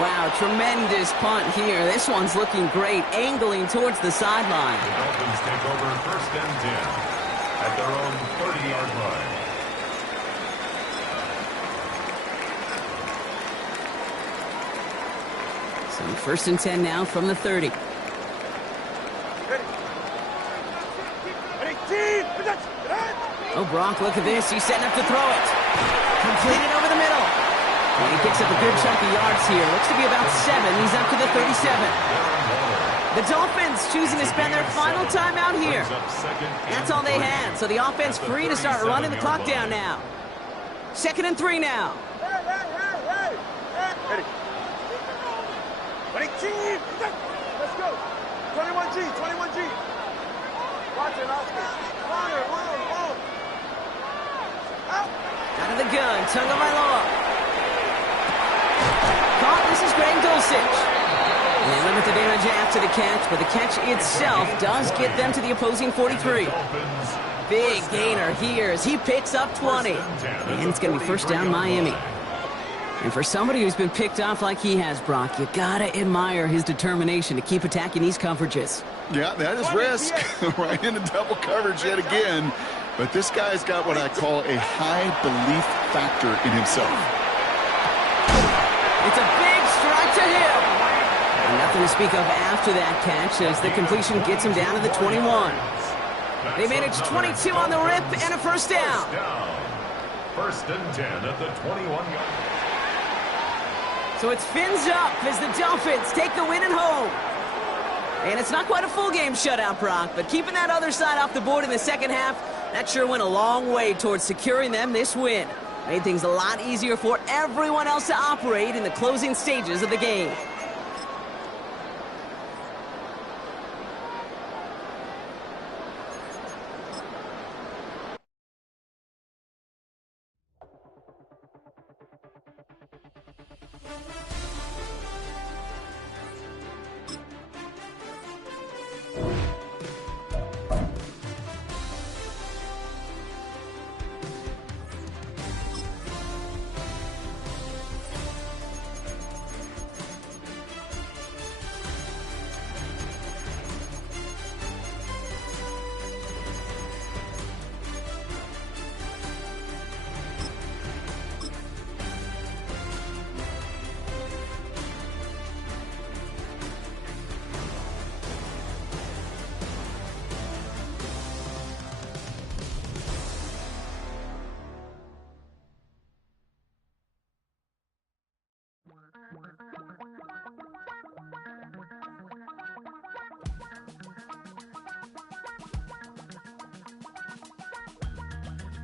Wow, tremendous punt here. This one's looking great, angling towards the sideline. The Dolphins take over 1st and 10 at their own 30-yard line. So 1st and 10 now from the 30. Ready, team! Oh, Brock, look at this. He's setting up to throw it. Completed over the middle. And he picks up a good chunk of yards here. Looks to be about 7. He's up to the 37. The Dolphins choosing to spend their final time out here. That's all they had. So the offense free to start running the clock down now. 2nd and 3 now. Ready. Let's go. 21G, 21G. Watch it, Oscar. Long. Out. Out of the gun, Tagovailoa. Caught, this is Greg Dulcich. And they limit the damage after the catch, but the catch itself does get them to the opposing 43. Big gainer here as he picks up 20. And it's going to be first down Miami. And for somebody who's been picked off like he has, Brock, you gotta admire his determination to keep attacking these coverages. Yeah, that is risk. Right into double coverage yet again. But this guy's got what I call a high belief factor in himself. It's a big strike to him. And nothing to speak of after that catch as the completion gets him down to the 21. They manage 22 on the rip and a first down. First and 10 at the 21-yard. So it's fins up as the Dolphins take the win at home. And it's not quite a full game shutout, Brock, but keeping that other side off the board in the second half, that sure went a long way towards securing them this win. Made things a lot easier for everyone else to operate in the closing stages of the game.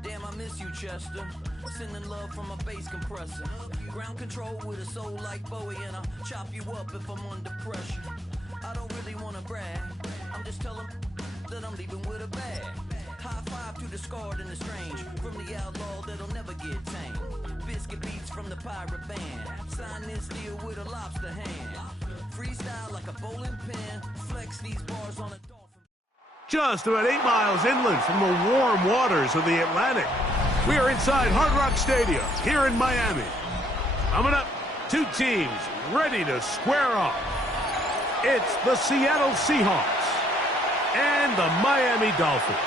Damn, I miss you, Chester. Sending love from a bass compressor. Ground control with a soul like Bowie, and I'll chop you up if I'm under pressure. I don't really want to brag. I'm just telling that I'm leaving with a bag. High five to the scarred and the strange. From the outlaw that'll never get tamed. Biscuit beats from the pirate band. Sign this deal with a lobster hand. Freestyle like a bowling pin. Flex these bars on a dolphin. Just about 8 miles inland from the warm waters of the Atlantic. We are inside Hard Rock Stadium here in Miami. Coming up, 2 teams ready to square off. It's the Seattle Seahawks and the Miami Dolphins.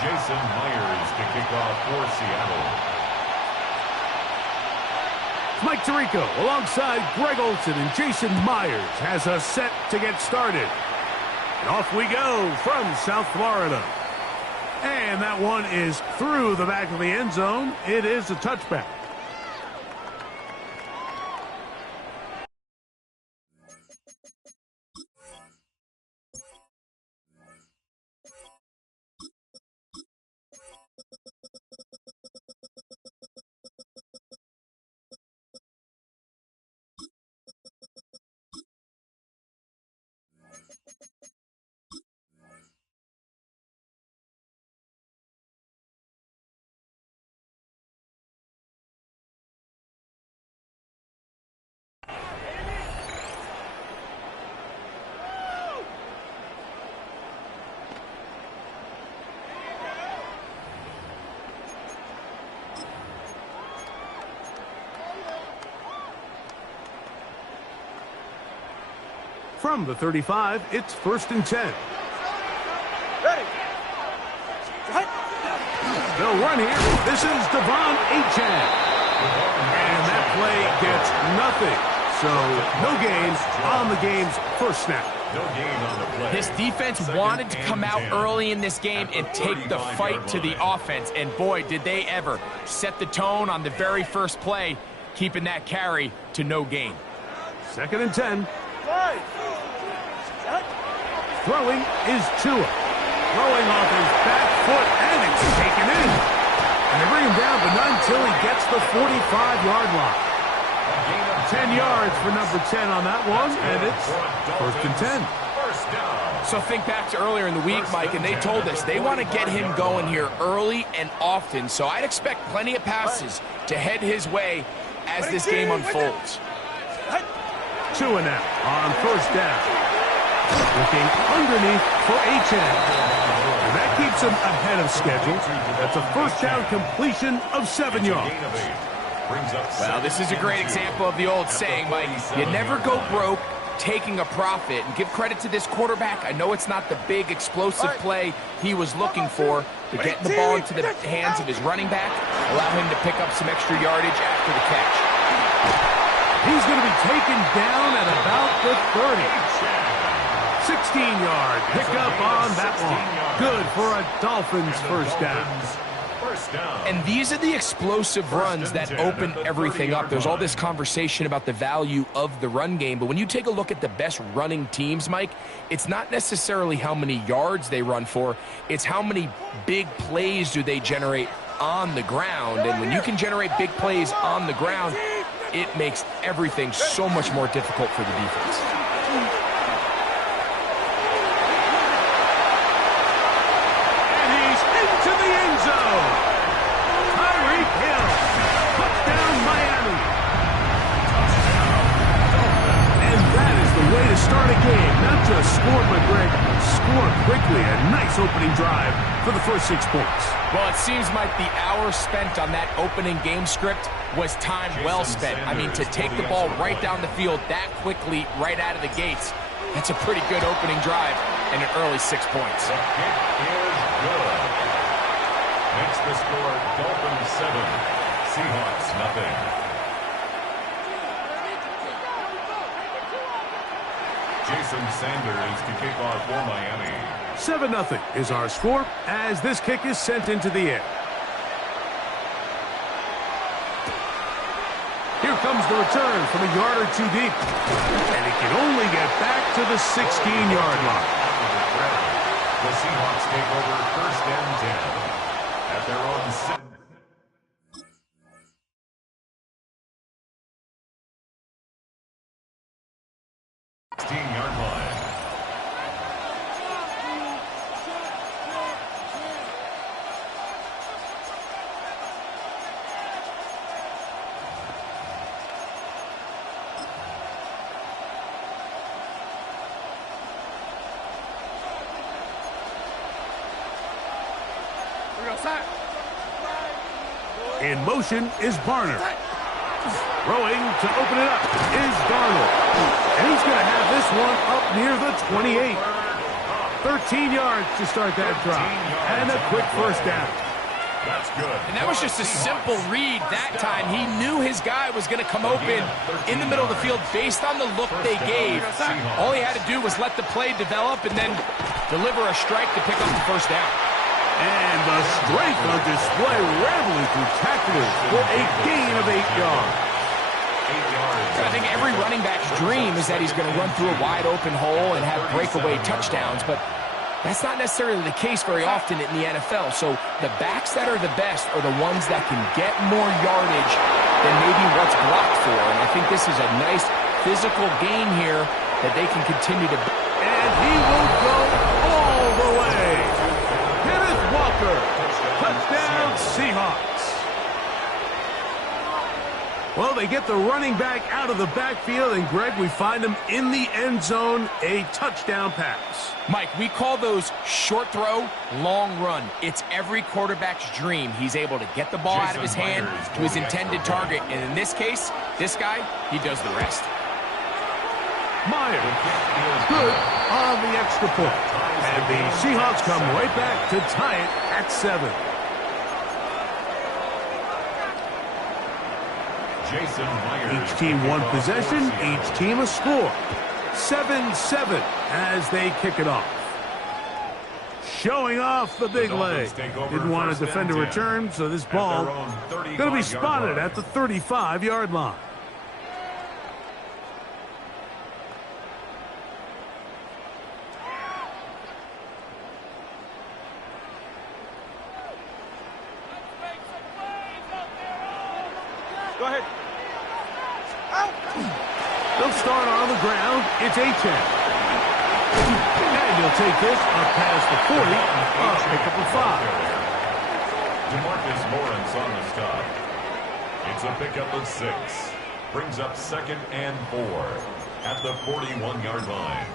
Jason Myers to kick off for Seattle. Mike Tirico alongside Greg Olsen and Jason Myers has us set to get started. And off we go from South Florida. And that one is through the back of the end zone. It is a touchback. From the 35, it's 1st and 10. Ready. They'll run here. This is Devon Achane. And that play gets nothing. So no gain on the game's first snap. No gain on the play. This defense wanted to come out early in this game and take the fight to the offense. And boy, did they ever set the tone on the very first play, keeping that carry to no gain. 2nd and 10. Throwing is Tua. Throwing off his back foot, and it's taken in. And they bring him down, but not until he gets the 45-yard line. 10 yards for number 10 on that one, and it's 1st and 10. So think back to earlier in the week, Mike, and they told us they want to get him going here early and often. So I'd expect plenty of passes to head his way as this game unfolds. Tua now on 1st down. Looking underneath for Achane. And that keeps him ahead of schedule. That's a 1st down completion of 7 yards. Well, this is a great example of the old saying, Mike, you never go broke taking a profit. And give credit to this quarterback. I know it's not the big explosive play he was looking for, but getting the ball into the hands of his running back, allow him to pick up some extra yardage after the catch. He's going to be taken down at about the 30. 16-yard pickup on that one. Good for a Dolphins 1st down. And these are the explosive runs that open everything up. There's all this conversation about the value of the run game, but when you take a look at the best running teams, Mike, it's not necessarily how many yards they run for, it's how many big plays do they generate on the ground. And when you can generate big plays on the ground, it makes everything so much more difficult for the defense. Start a game, not just score, but Greg, score quickly. A nice opening drive for the first 6 points. Well, it seems like the hour spent on that opening game script was time well spent. I mean, to take the ball right down the field that quickly, right out of the gates, that's a pretty good opening drive and an early 6 points. The kick is good. Makes the score Dolphins 7, Seahawks nothing. Jason Sanders to kick off for Miami. 7-0 is our score as this kick is sent into the air. Here comes the return from a yard or 2 deep. And he can only get back to the 16-yard line. The Seahawks take over 1st and 10 at their own 16-yard line. In motion is Barner. Throwing to open it up is Darnold. And he's going to have this one up near the 28. 13 yards to start that drive. And a quick 1st down. That's good. And that was just a simple read that time. He knew his guy was going to come open in the middle of the field based on the look they gave. All he had to do was let the play develop and then deliver a strike to pick up the 1st down. And the strength on display, rambling through tacklers for a gain of 8 yards. I think every running back's dream is that he's going to run through a wide open hole and have breakaway touchdowns, but that's not necessarily the case very often in the NFL. So the backs that are the best are the ones that can get more yardage than maybe what's blocked for. And I think this is a nice physical gain here that they can continue to. And he will go all the way. Kenneth Walker, touchdown Seahawks. Well, they get the running back out of the backfield, and Greg, we find him in the end zone, a touchdown pass. Mike, we call those short throw, long run. It's every quarterback's dream. He's able to get the ball out of his hand to his intended target, and in this case, this guy, he does the rest. Myers. Good on the extra point. And the Seahawks come right back to tie it at 7. Each team one possession, each team a score. 7-7 as they kick it off. Showing off the big leg. Didn't want to defend a return, so this ball going to be spotted at the 35-yard line. Go ahead. Out. They'll start on the ground. It's A-Chain. And he'll take this up past the 40. Pick up a 5. DeMarcus Lawrence on the stop. It's a pickup of 6. Brings up 2nd and 4 at the 41-yard line.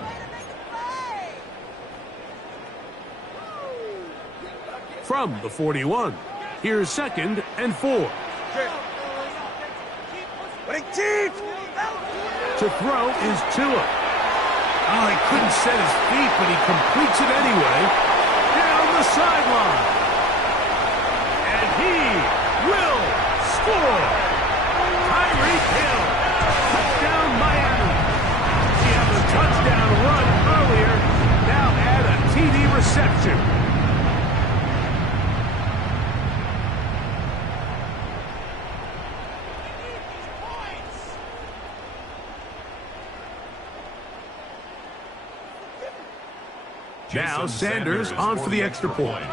From the 41, here's 2nd and 4. To throw is Tua. Oh, he couldn't set his feet, but he completes it anyway. Down the sideline. And he will score. Tyreek Hill. Touchdown, Miami. He had a touchdown run earlier. Now add a TD reception. Now Sanders on for the extra point.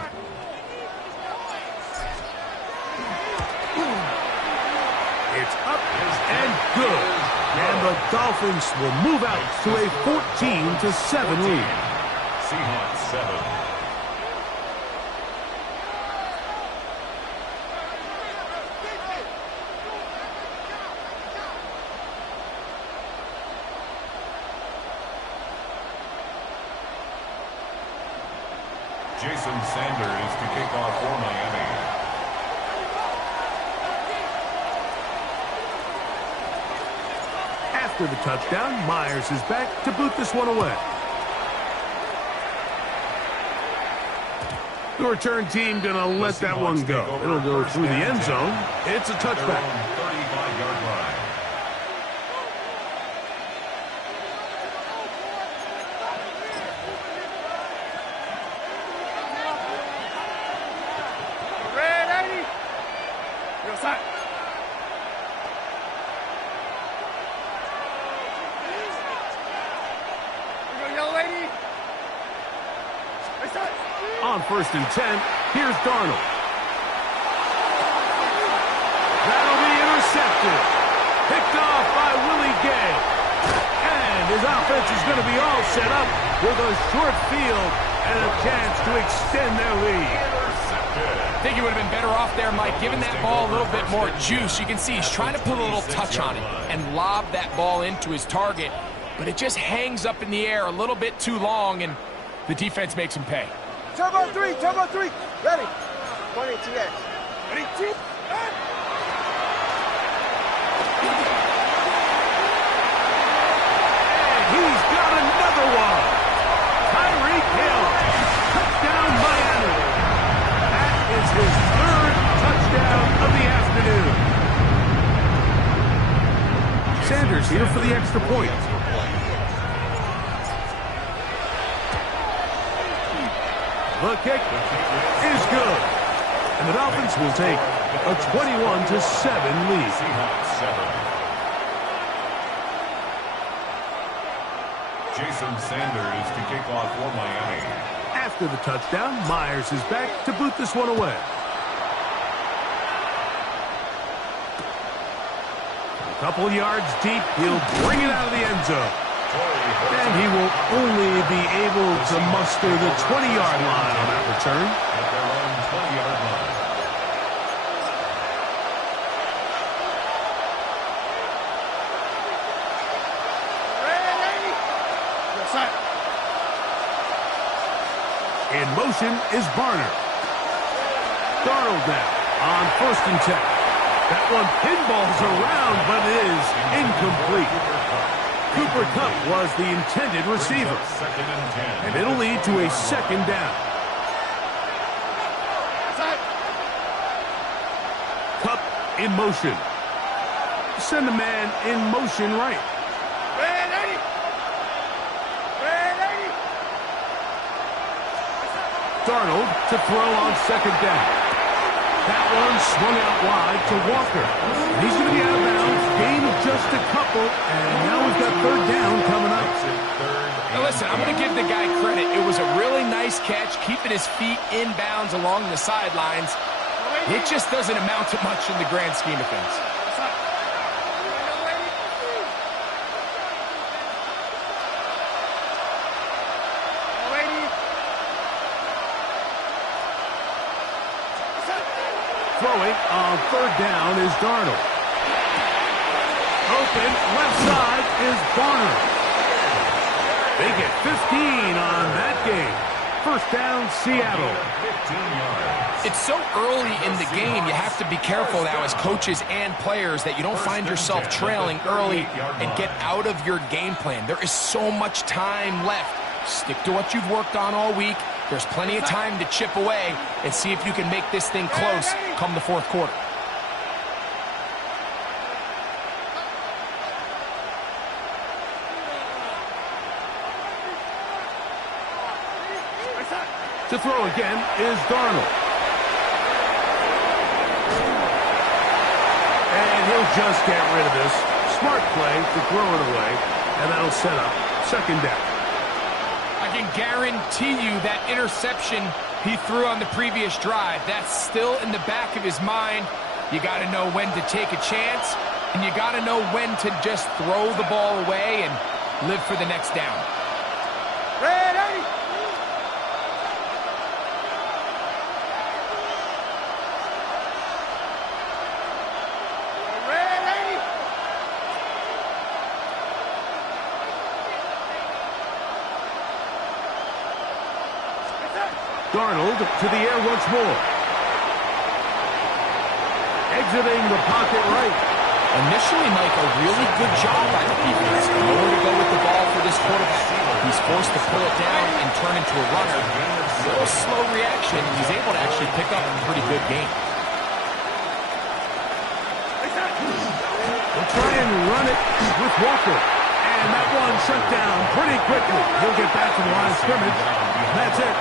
It's up and good. And the Dolphins will move out to a 14-7 lead. Seahawks 7. Jason Sanders to kick off for Miami. After the touchdown, Myers is back to boot this one away. The return team going to let that one go. It'll go through the end zone. It's a touchback. 35-yard line. On 1st and 10, here's Darnold. That'll be intercepted. Picked off by Willie Gay. And his offense is going to be all set up with a short field and a chance to extend their lead. I think he would have been better off there, Mike, giving that ball a little bit more juice. You can see he's trying to put a little touch on it and lob that ball into his target, but it just hangs up in the air a little bit too long, and the defense makes him pay. Turbo 3, Turbo 3. Ready. 20 TX. Ready, T. And he's got another one. Tyreek Hill. Touchdown, Miami. That is his 3rd touchdown of the afternoon. Sanders here for the extra point. The kick is good. And the Dolphins will take a 21-7 lead. Seahawks 7. Jason Sanders to kick off for Miami. After the touchdown, Myers is back to boot this one away. A couple yards deep, he'll bring it out of the end zone. And he will only be able to muster the 20-yard line on that return. At their own 20-yard line. In motion is Barner. Darnold now on 1st and 10. That one pinballs around, but it is incomplete. Cooper Kupp was the intended receiver. And it'll lead to a second down. Kupp in motion. Send the man in motion right. Darnold to throw on second down. That one swung out wide to Walker. He's going to be out of bounds. Gain of just a couple, and now we've got third down coming up. Now listen, I'm going to give the guy credit. It was a really nice catch, keeping his feet in bounds along the sidelines. It just doesn't amount to much in the grand scheme of things. Throwing on third down is Darnold. Open, left side is Barner. They get 15 on that game. First down, Seattle. It's so early in the game, you have to be careful now as coaches and players that you don't find yourself trailing early and get out of your game plan. There is so much time left. Stick to what you've worked on all week. There's plenty of time to chip away and see if you can make this thing close come the fourth quarter. To throw again is Darnold. And he'll just get rid of this. Smart play to throw it away, and that'll set up second down. I can guarantee you that interception he threw on the previous drive, that's still in the back of his mind. You got to know when to take a chance, and you got to know when to just throw the ball away and live for the next down. Ready! Darnold to the air once more. Exiting the pocket right. Initially, Mike, a really good job by the defense. Nowhere to go with the ball for this quarterback. He's forced to pull it down and turn into a runner. A little slow reaction. He's able to actually pick up a pretty good game. They'll try and run it with Walker. And that one shut down pretty quickly. He'll get back to the line of scrimmage. That's it.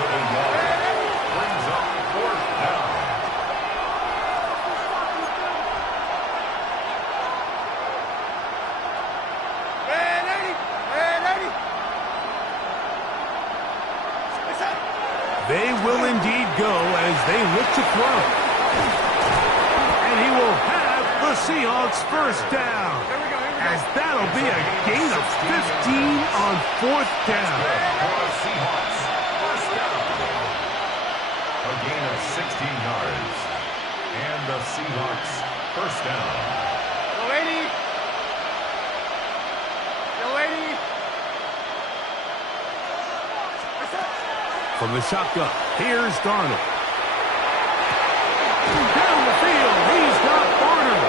Brings up fourth down. They will indeed go as they look to throw. And he will have the Seahawks first down. As that'll be a gain of 15 on fourth down. Seahawks first down. A gain of 16 yards. And the Seahawks first down. From the shotgun, here's Darnold. Down the field, he's got Barner.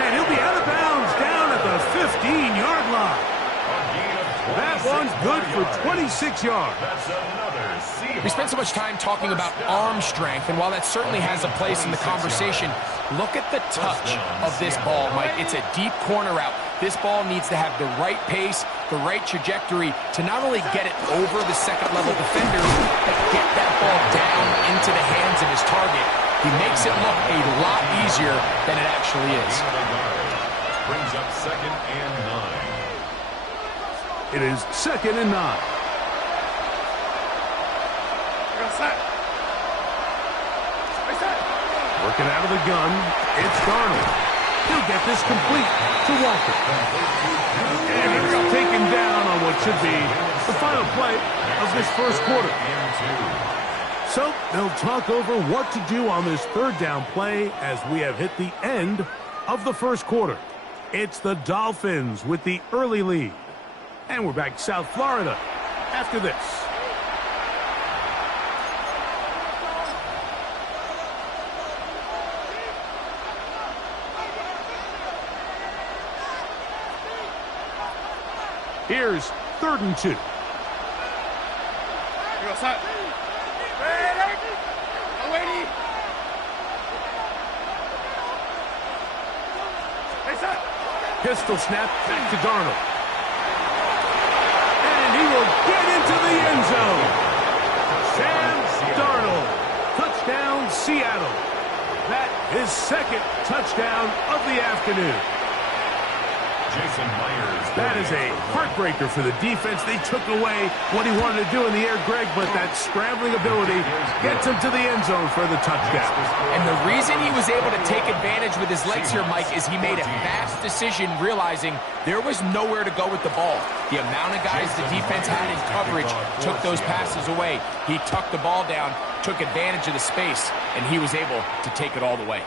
And he'll be out of bounds down at the 15-yard line. That one's good for 26 yards. That's another Seahawks. We spent so much time talking about arm strength, and while that certainly has a place in the conversation, look at the touch of this ball, Mike. It's a deep corner route. This ball needs to have the right pace, the right trajectory to not only get it over the second-level defender, but get that ball down into the hands of his target. He makes it look a lot easier than it actually is. Brings up second and 9. It is second and 9. Working out of the gun, it's Darnold. He'll get this complete to Walker. And he's taken down on what should be the final play of this first quarter. So they'll talk over what to do on this third down play as we have hit the end of the first quarter. It's the Dolphins with the early lead. And we're back to South Florida after this. Here's 3rd and 2. Pistol snap back to Darnold. And he will get into the end zone. Sam Darnold. Touchdown, Seattle. That is 2nd touchdown of the afternoon. Jason Myers. That is a heartbreaker for the defense. They took away what he wanted to do in the air, Greg, but that scrambling ability gets him to the end zone for the touchdown. And the reason he was able to take advantage with his legs here, Mike, is he made a fast decision realizing there was nowhere to go with the ball. The amount of guys the defense had in coverage took those passes away. He tucked the ball down, took advantage of the space, and he was able to take it all the way.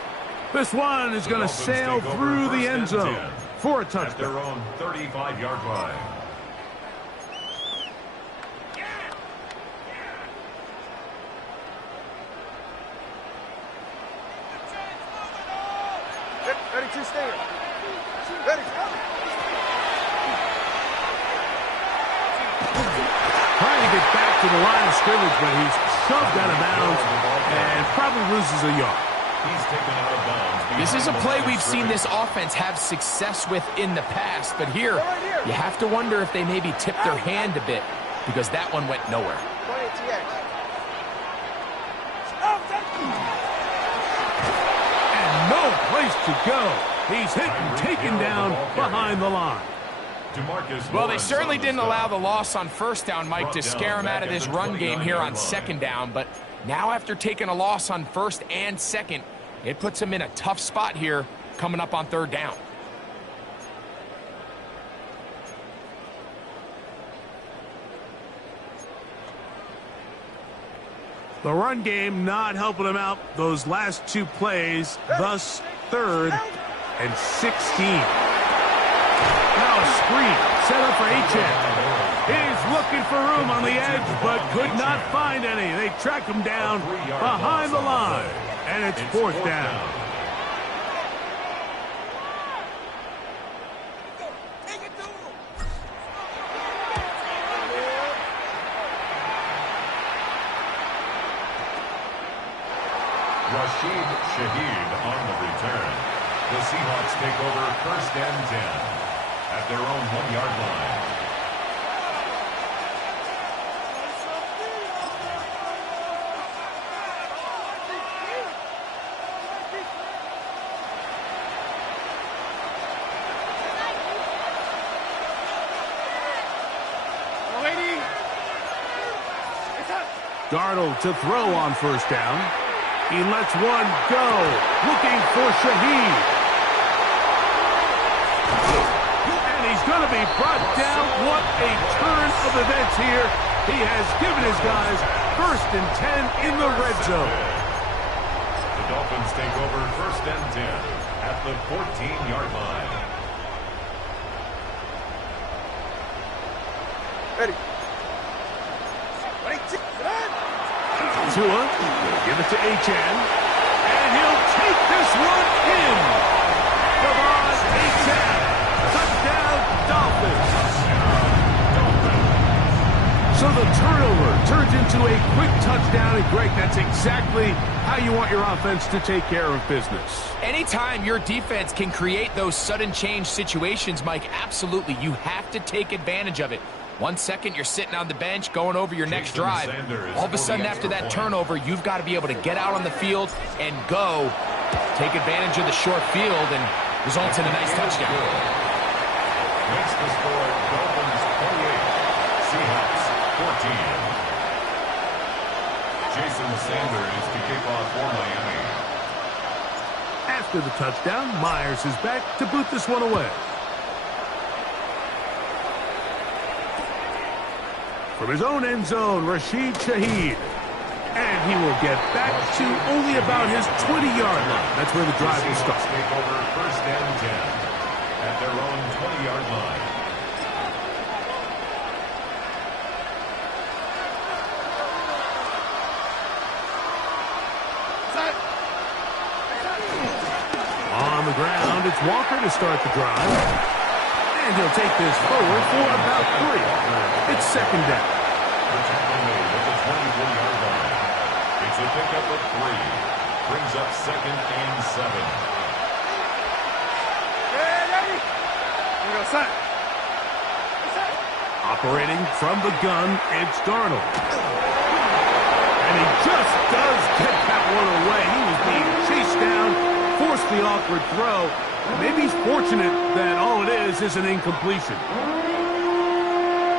This one is going to sail through the end zone for a touchdown. At their own 35-yard line. Ready to stay. Ready. Trying to get back to the line of scrimmage, but he's shoved out of bounds and probably loses a yard. He's taken out of bounds. This is a play we've seen this offense have success with in the past, but here you have to wonder if they maybe tipped their hand a bit because that one went nowhere. And no place to go. He's hit and taken down behind the line. Well, they certainly didn't allow the loss on 1st down, Mike, to scare him out of this run game here on 2nd down, but now after taking a loss on 1st and 2nd, it puts him in a tough spot here coming up on 3rd down. The run game not helping him out those last 2 plays, thus 3rd and 16. Now a screen set up for Gtowncapp. He's looking for room on the edge, but could not find any. They track him down behind the line, and it's 4th down. Rashid Shaheed on the return. The Seahawks take over 1st and 10 at their own 1-yard line. Darnold to throw on 1st down. He lets one go, looking for Shaheed. And he's going to be brought down. What a turn of events here. He has given his guys 1st and 10 in the red zone. The Dolphins take over 1st and 10 at the 14-yard line. Ready. Tua will give it to Achane, and he'll take this one in. Achane, touchdown Dolphins. So the turnover turns into a quick touchdown, and Greg, that's exactly how you want your offense to take care of business. Anytime your defense can create those sudden change situations, Mike, absolutely, you have to take advantage of it. 1 second, you're sitting on the bench, going over your next drive. All of a sudden, after that turnover, you've got to be able to get out on the field and go. Take advantage of the short field and results in a nice touchdown. Makes the score Dolphins 28, Seahawks 14. Jason Sanders to kick off for Miami. After the touchdown, Myers is back to boot this one away. From his own end zone, Rashid Shaheed. And he will get back to only about his 20-yard line. That's where the drive will start. Take over 1st and 10 at their own 20-yard line. On the ground, it's Walker to start the drive. And he'll take this forward for about 3. It's second down. The tackle made at the 24-yard line. It's a pickup of 3. Brings up second and 7. Hey, ready? We go set. Operating from the gun, it's Darnold. And he just does get that one away. He was being chased down, forced the awkward throw. Maybe he's fortunate that all it is an incompletion.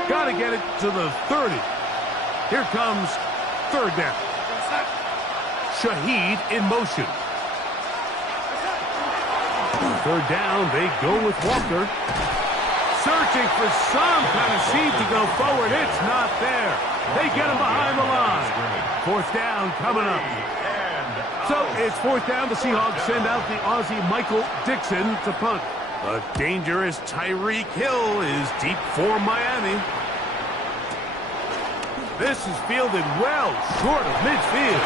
Got to get it to the 30. Here comes third down. Shaheed in motion. Third down, they go with Walker. Searching for some kind of seed to go forward. It's not there. They get him behind the line. Fourth down coming up. So it's fourth down. The Seahawks send out the Aussie Michael Dixon to punt. The dangerous Tyreek Hill is deep for Miami. This is fielded well short of midfield.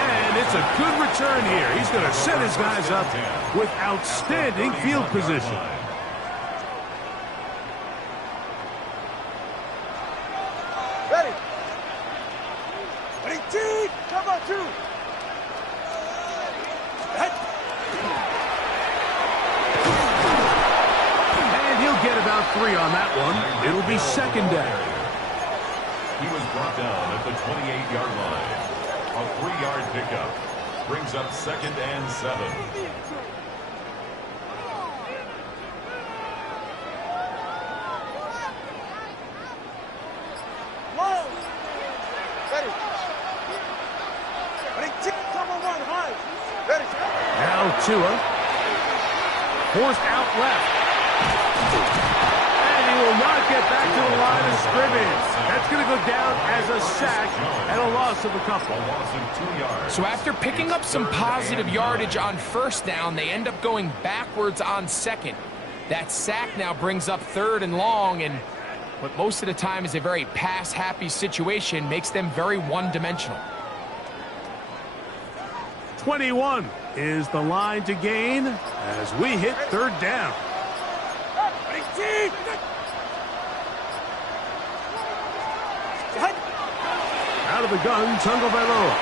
And it's a good return here. He's going to set his guys up with outstanding field position. Ready? Ready, team! Come on, 2! And he'll get about 3 on that one. It'll be second down. He was brought down at the 28-yard line. A 3-yard pickup. Brings up second and 7. Long! Ready? Ready, team! Come on, 1, high! Ready? Now Tua. Forced out left. And he will not get back to the line of scrimmage. That's going to go down as a sack and a loss of a couple. So after picking up some positive yardage on first down, they end up going backwards on second. That sack now brings up third and long, and what most of the time is a very pass-happy situation makes them very one-dimensional. 21 is the line to gain as we hit third down. Out of the gun, Tagovailoa.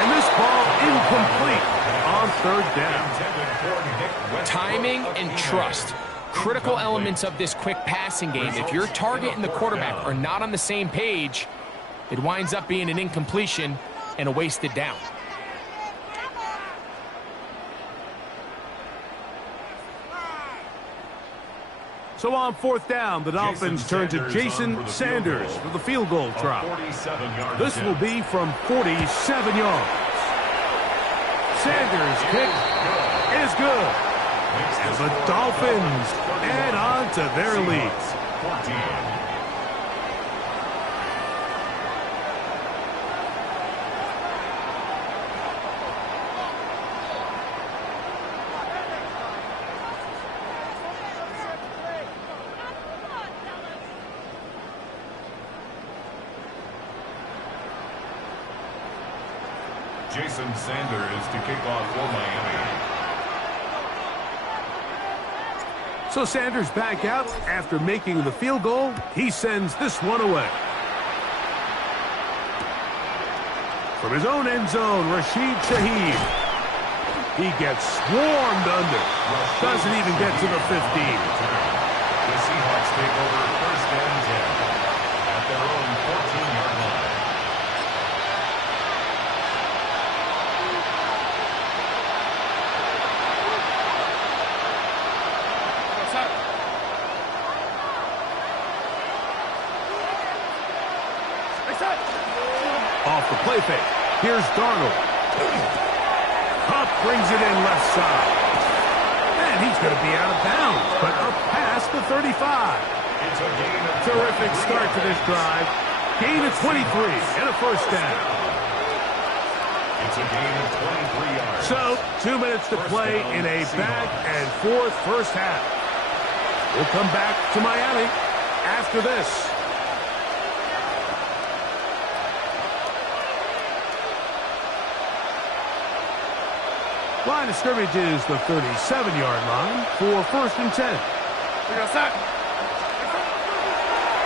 And this ball incomplete on third down. Timing and trust. Critical elements of this quick passing game. If your target and the quarterback are not on the same page, it winds up being an incompletion and a wasted down. So on fourth down, the Dolphins turn to Jason Sanders for the field goal try. This will be from 47 yards. Sanders' kick is good. And the Dolphins add on to their lead. Jason Sanders to kick off for Miami. So Sanders back out after making the field goal. He sends this one away. From his own end zone, Rashid Shaheed. He gets swarmed under. Doesn't even get to the 15. The Seahawks take over first and 10 at their own 14-yard line. Off the play fake. Here's Darnold. Kupp brings it in left side. And he's going to be out of bounds, but up past the 35. It's a gain of Terrific start to this drive. Gain of 23 and a first down. It's a gain of 23 yards. So, 2 minutes to play in a back and forth first half. We'll come back to Miami after this. Line of scrimmage is the 37-yard line for first and 10.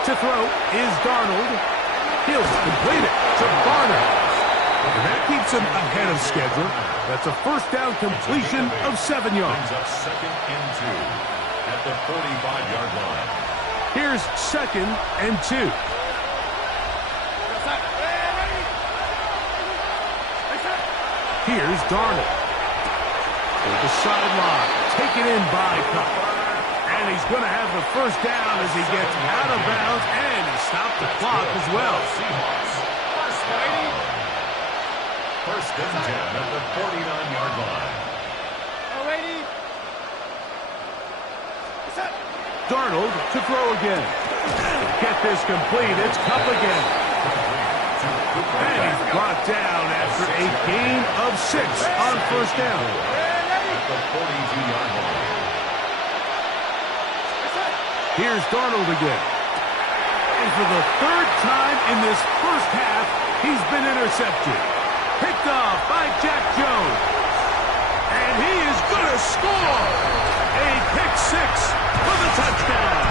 To throw is Darnold. He'll complete it to Barner. And that keeps him ahead of schedule. That's a first down completion of 7 yards. Brings up 2nd and 2 at the 45-yard line. Here's 2nd and 2. Here's Darnold. With the sideline, taken in by Cup. And he's going to have the first down as he gets out of bounds, and he stopped the clock as well. Seahawks. First and 10 at the 49-yard line. Darnold to throw again. Get this complete. It's Cup again. And he's brought down after a gain of 6 on first down. At the 42-yard line. Here's Darnold again. And for the 3rd time in this first half, he's been intercepted. Picked off by Jack Jones. And he is going to score. A pick 6 for the touchdown.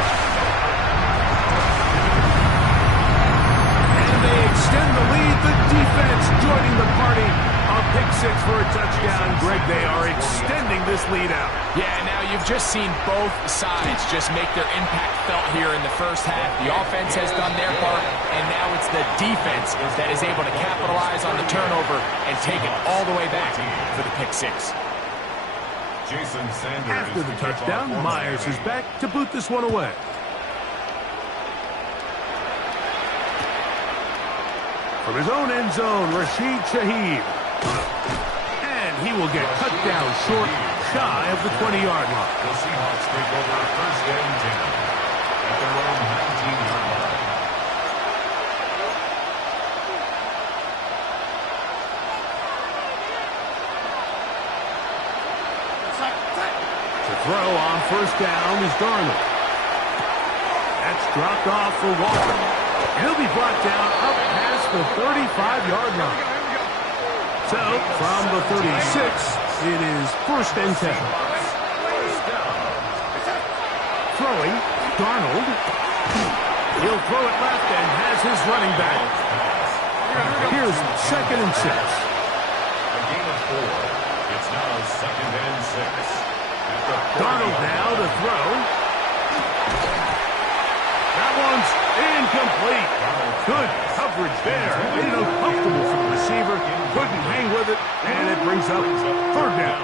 And they extend the lead. The defense joining the party. A pick 6 for a touchdown. Greg, they are extending this lead out. Yeah, now you've just seen both sides just make their impact felt here in the first half. The offense has done their part, and now it's the defense that is able to capitalize on the turnover and take it all the way back for the pick 6. Jason Sanders. After the touchdown, Myers is back to boot this one away. From his own end zone, Rashid Shaheed. And he will get cut down short, shy of the 20-yard line. The Seahawks take over first and 10 at their own 19-yard line. To throw on first down is Darnold. That's dropped off for Walker. He'll be brought down up past the 35-yard line. So, from the 36, it is first and 10. Throwing, Darnold. He'll throw it left and has his running back. Here's 2nd and 6. A gain of 4. It's now 2nd and 6. Darnold now to throw. That one's incomplete. Good coverage there. Made it uncomfortable for the receiver. Couldn't hang with it, and it brings up 3rd down.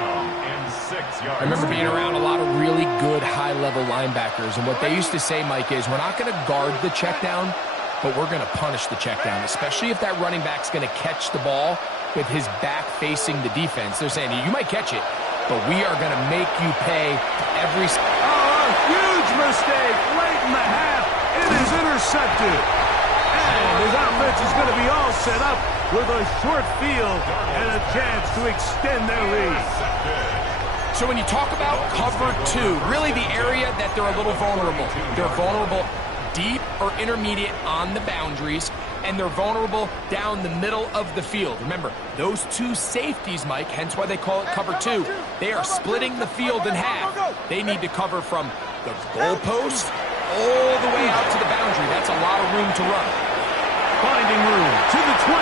And 6 yards. I remember being around a lot of really good high-level linebackers, and what they used to say, Mike, is we're not going to guard the check down, but we're going to punish the check down, especially if that running back's going to catch the ball with his back facing the defense. They're saying, you might catch it, but we are going to make you pay every... Oh, a huge mistake late in the half. It is intercepted. And his offense is going to be all set up with a short field and a chance to extend their lead. So when you talk about cover 2, really the area that they're a little vulnerable. They're vulnerable deep or intermediate on the boundaries, and they're vulnerable down the middle of the field. Remember, those 2 safeties, Mike, hence why they call it cover 2, they are splitting the field in half. They need to cover from the goalpost all the way out to the boundary. That's a lot of room to run. Finding room to the 20.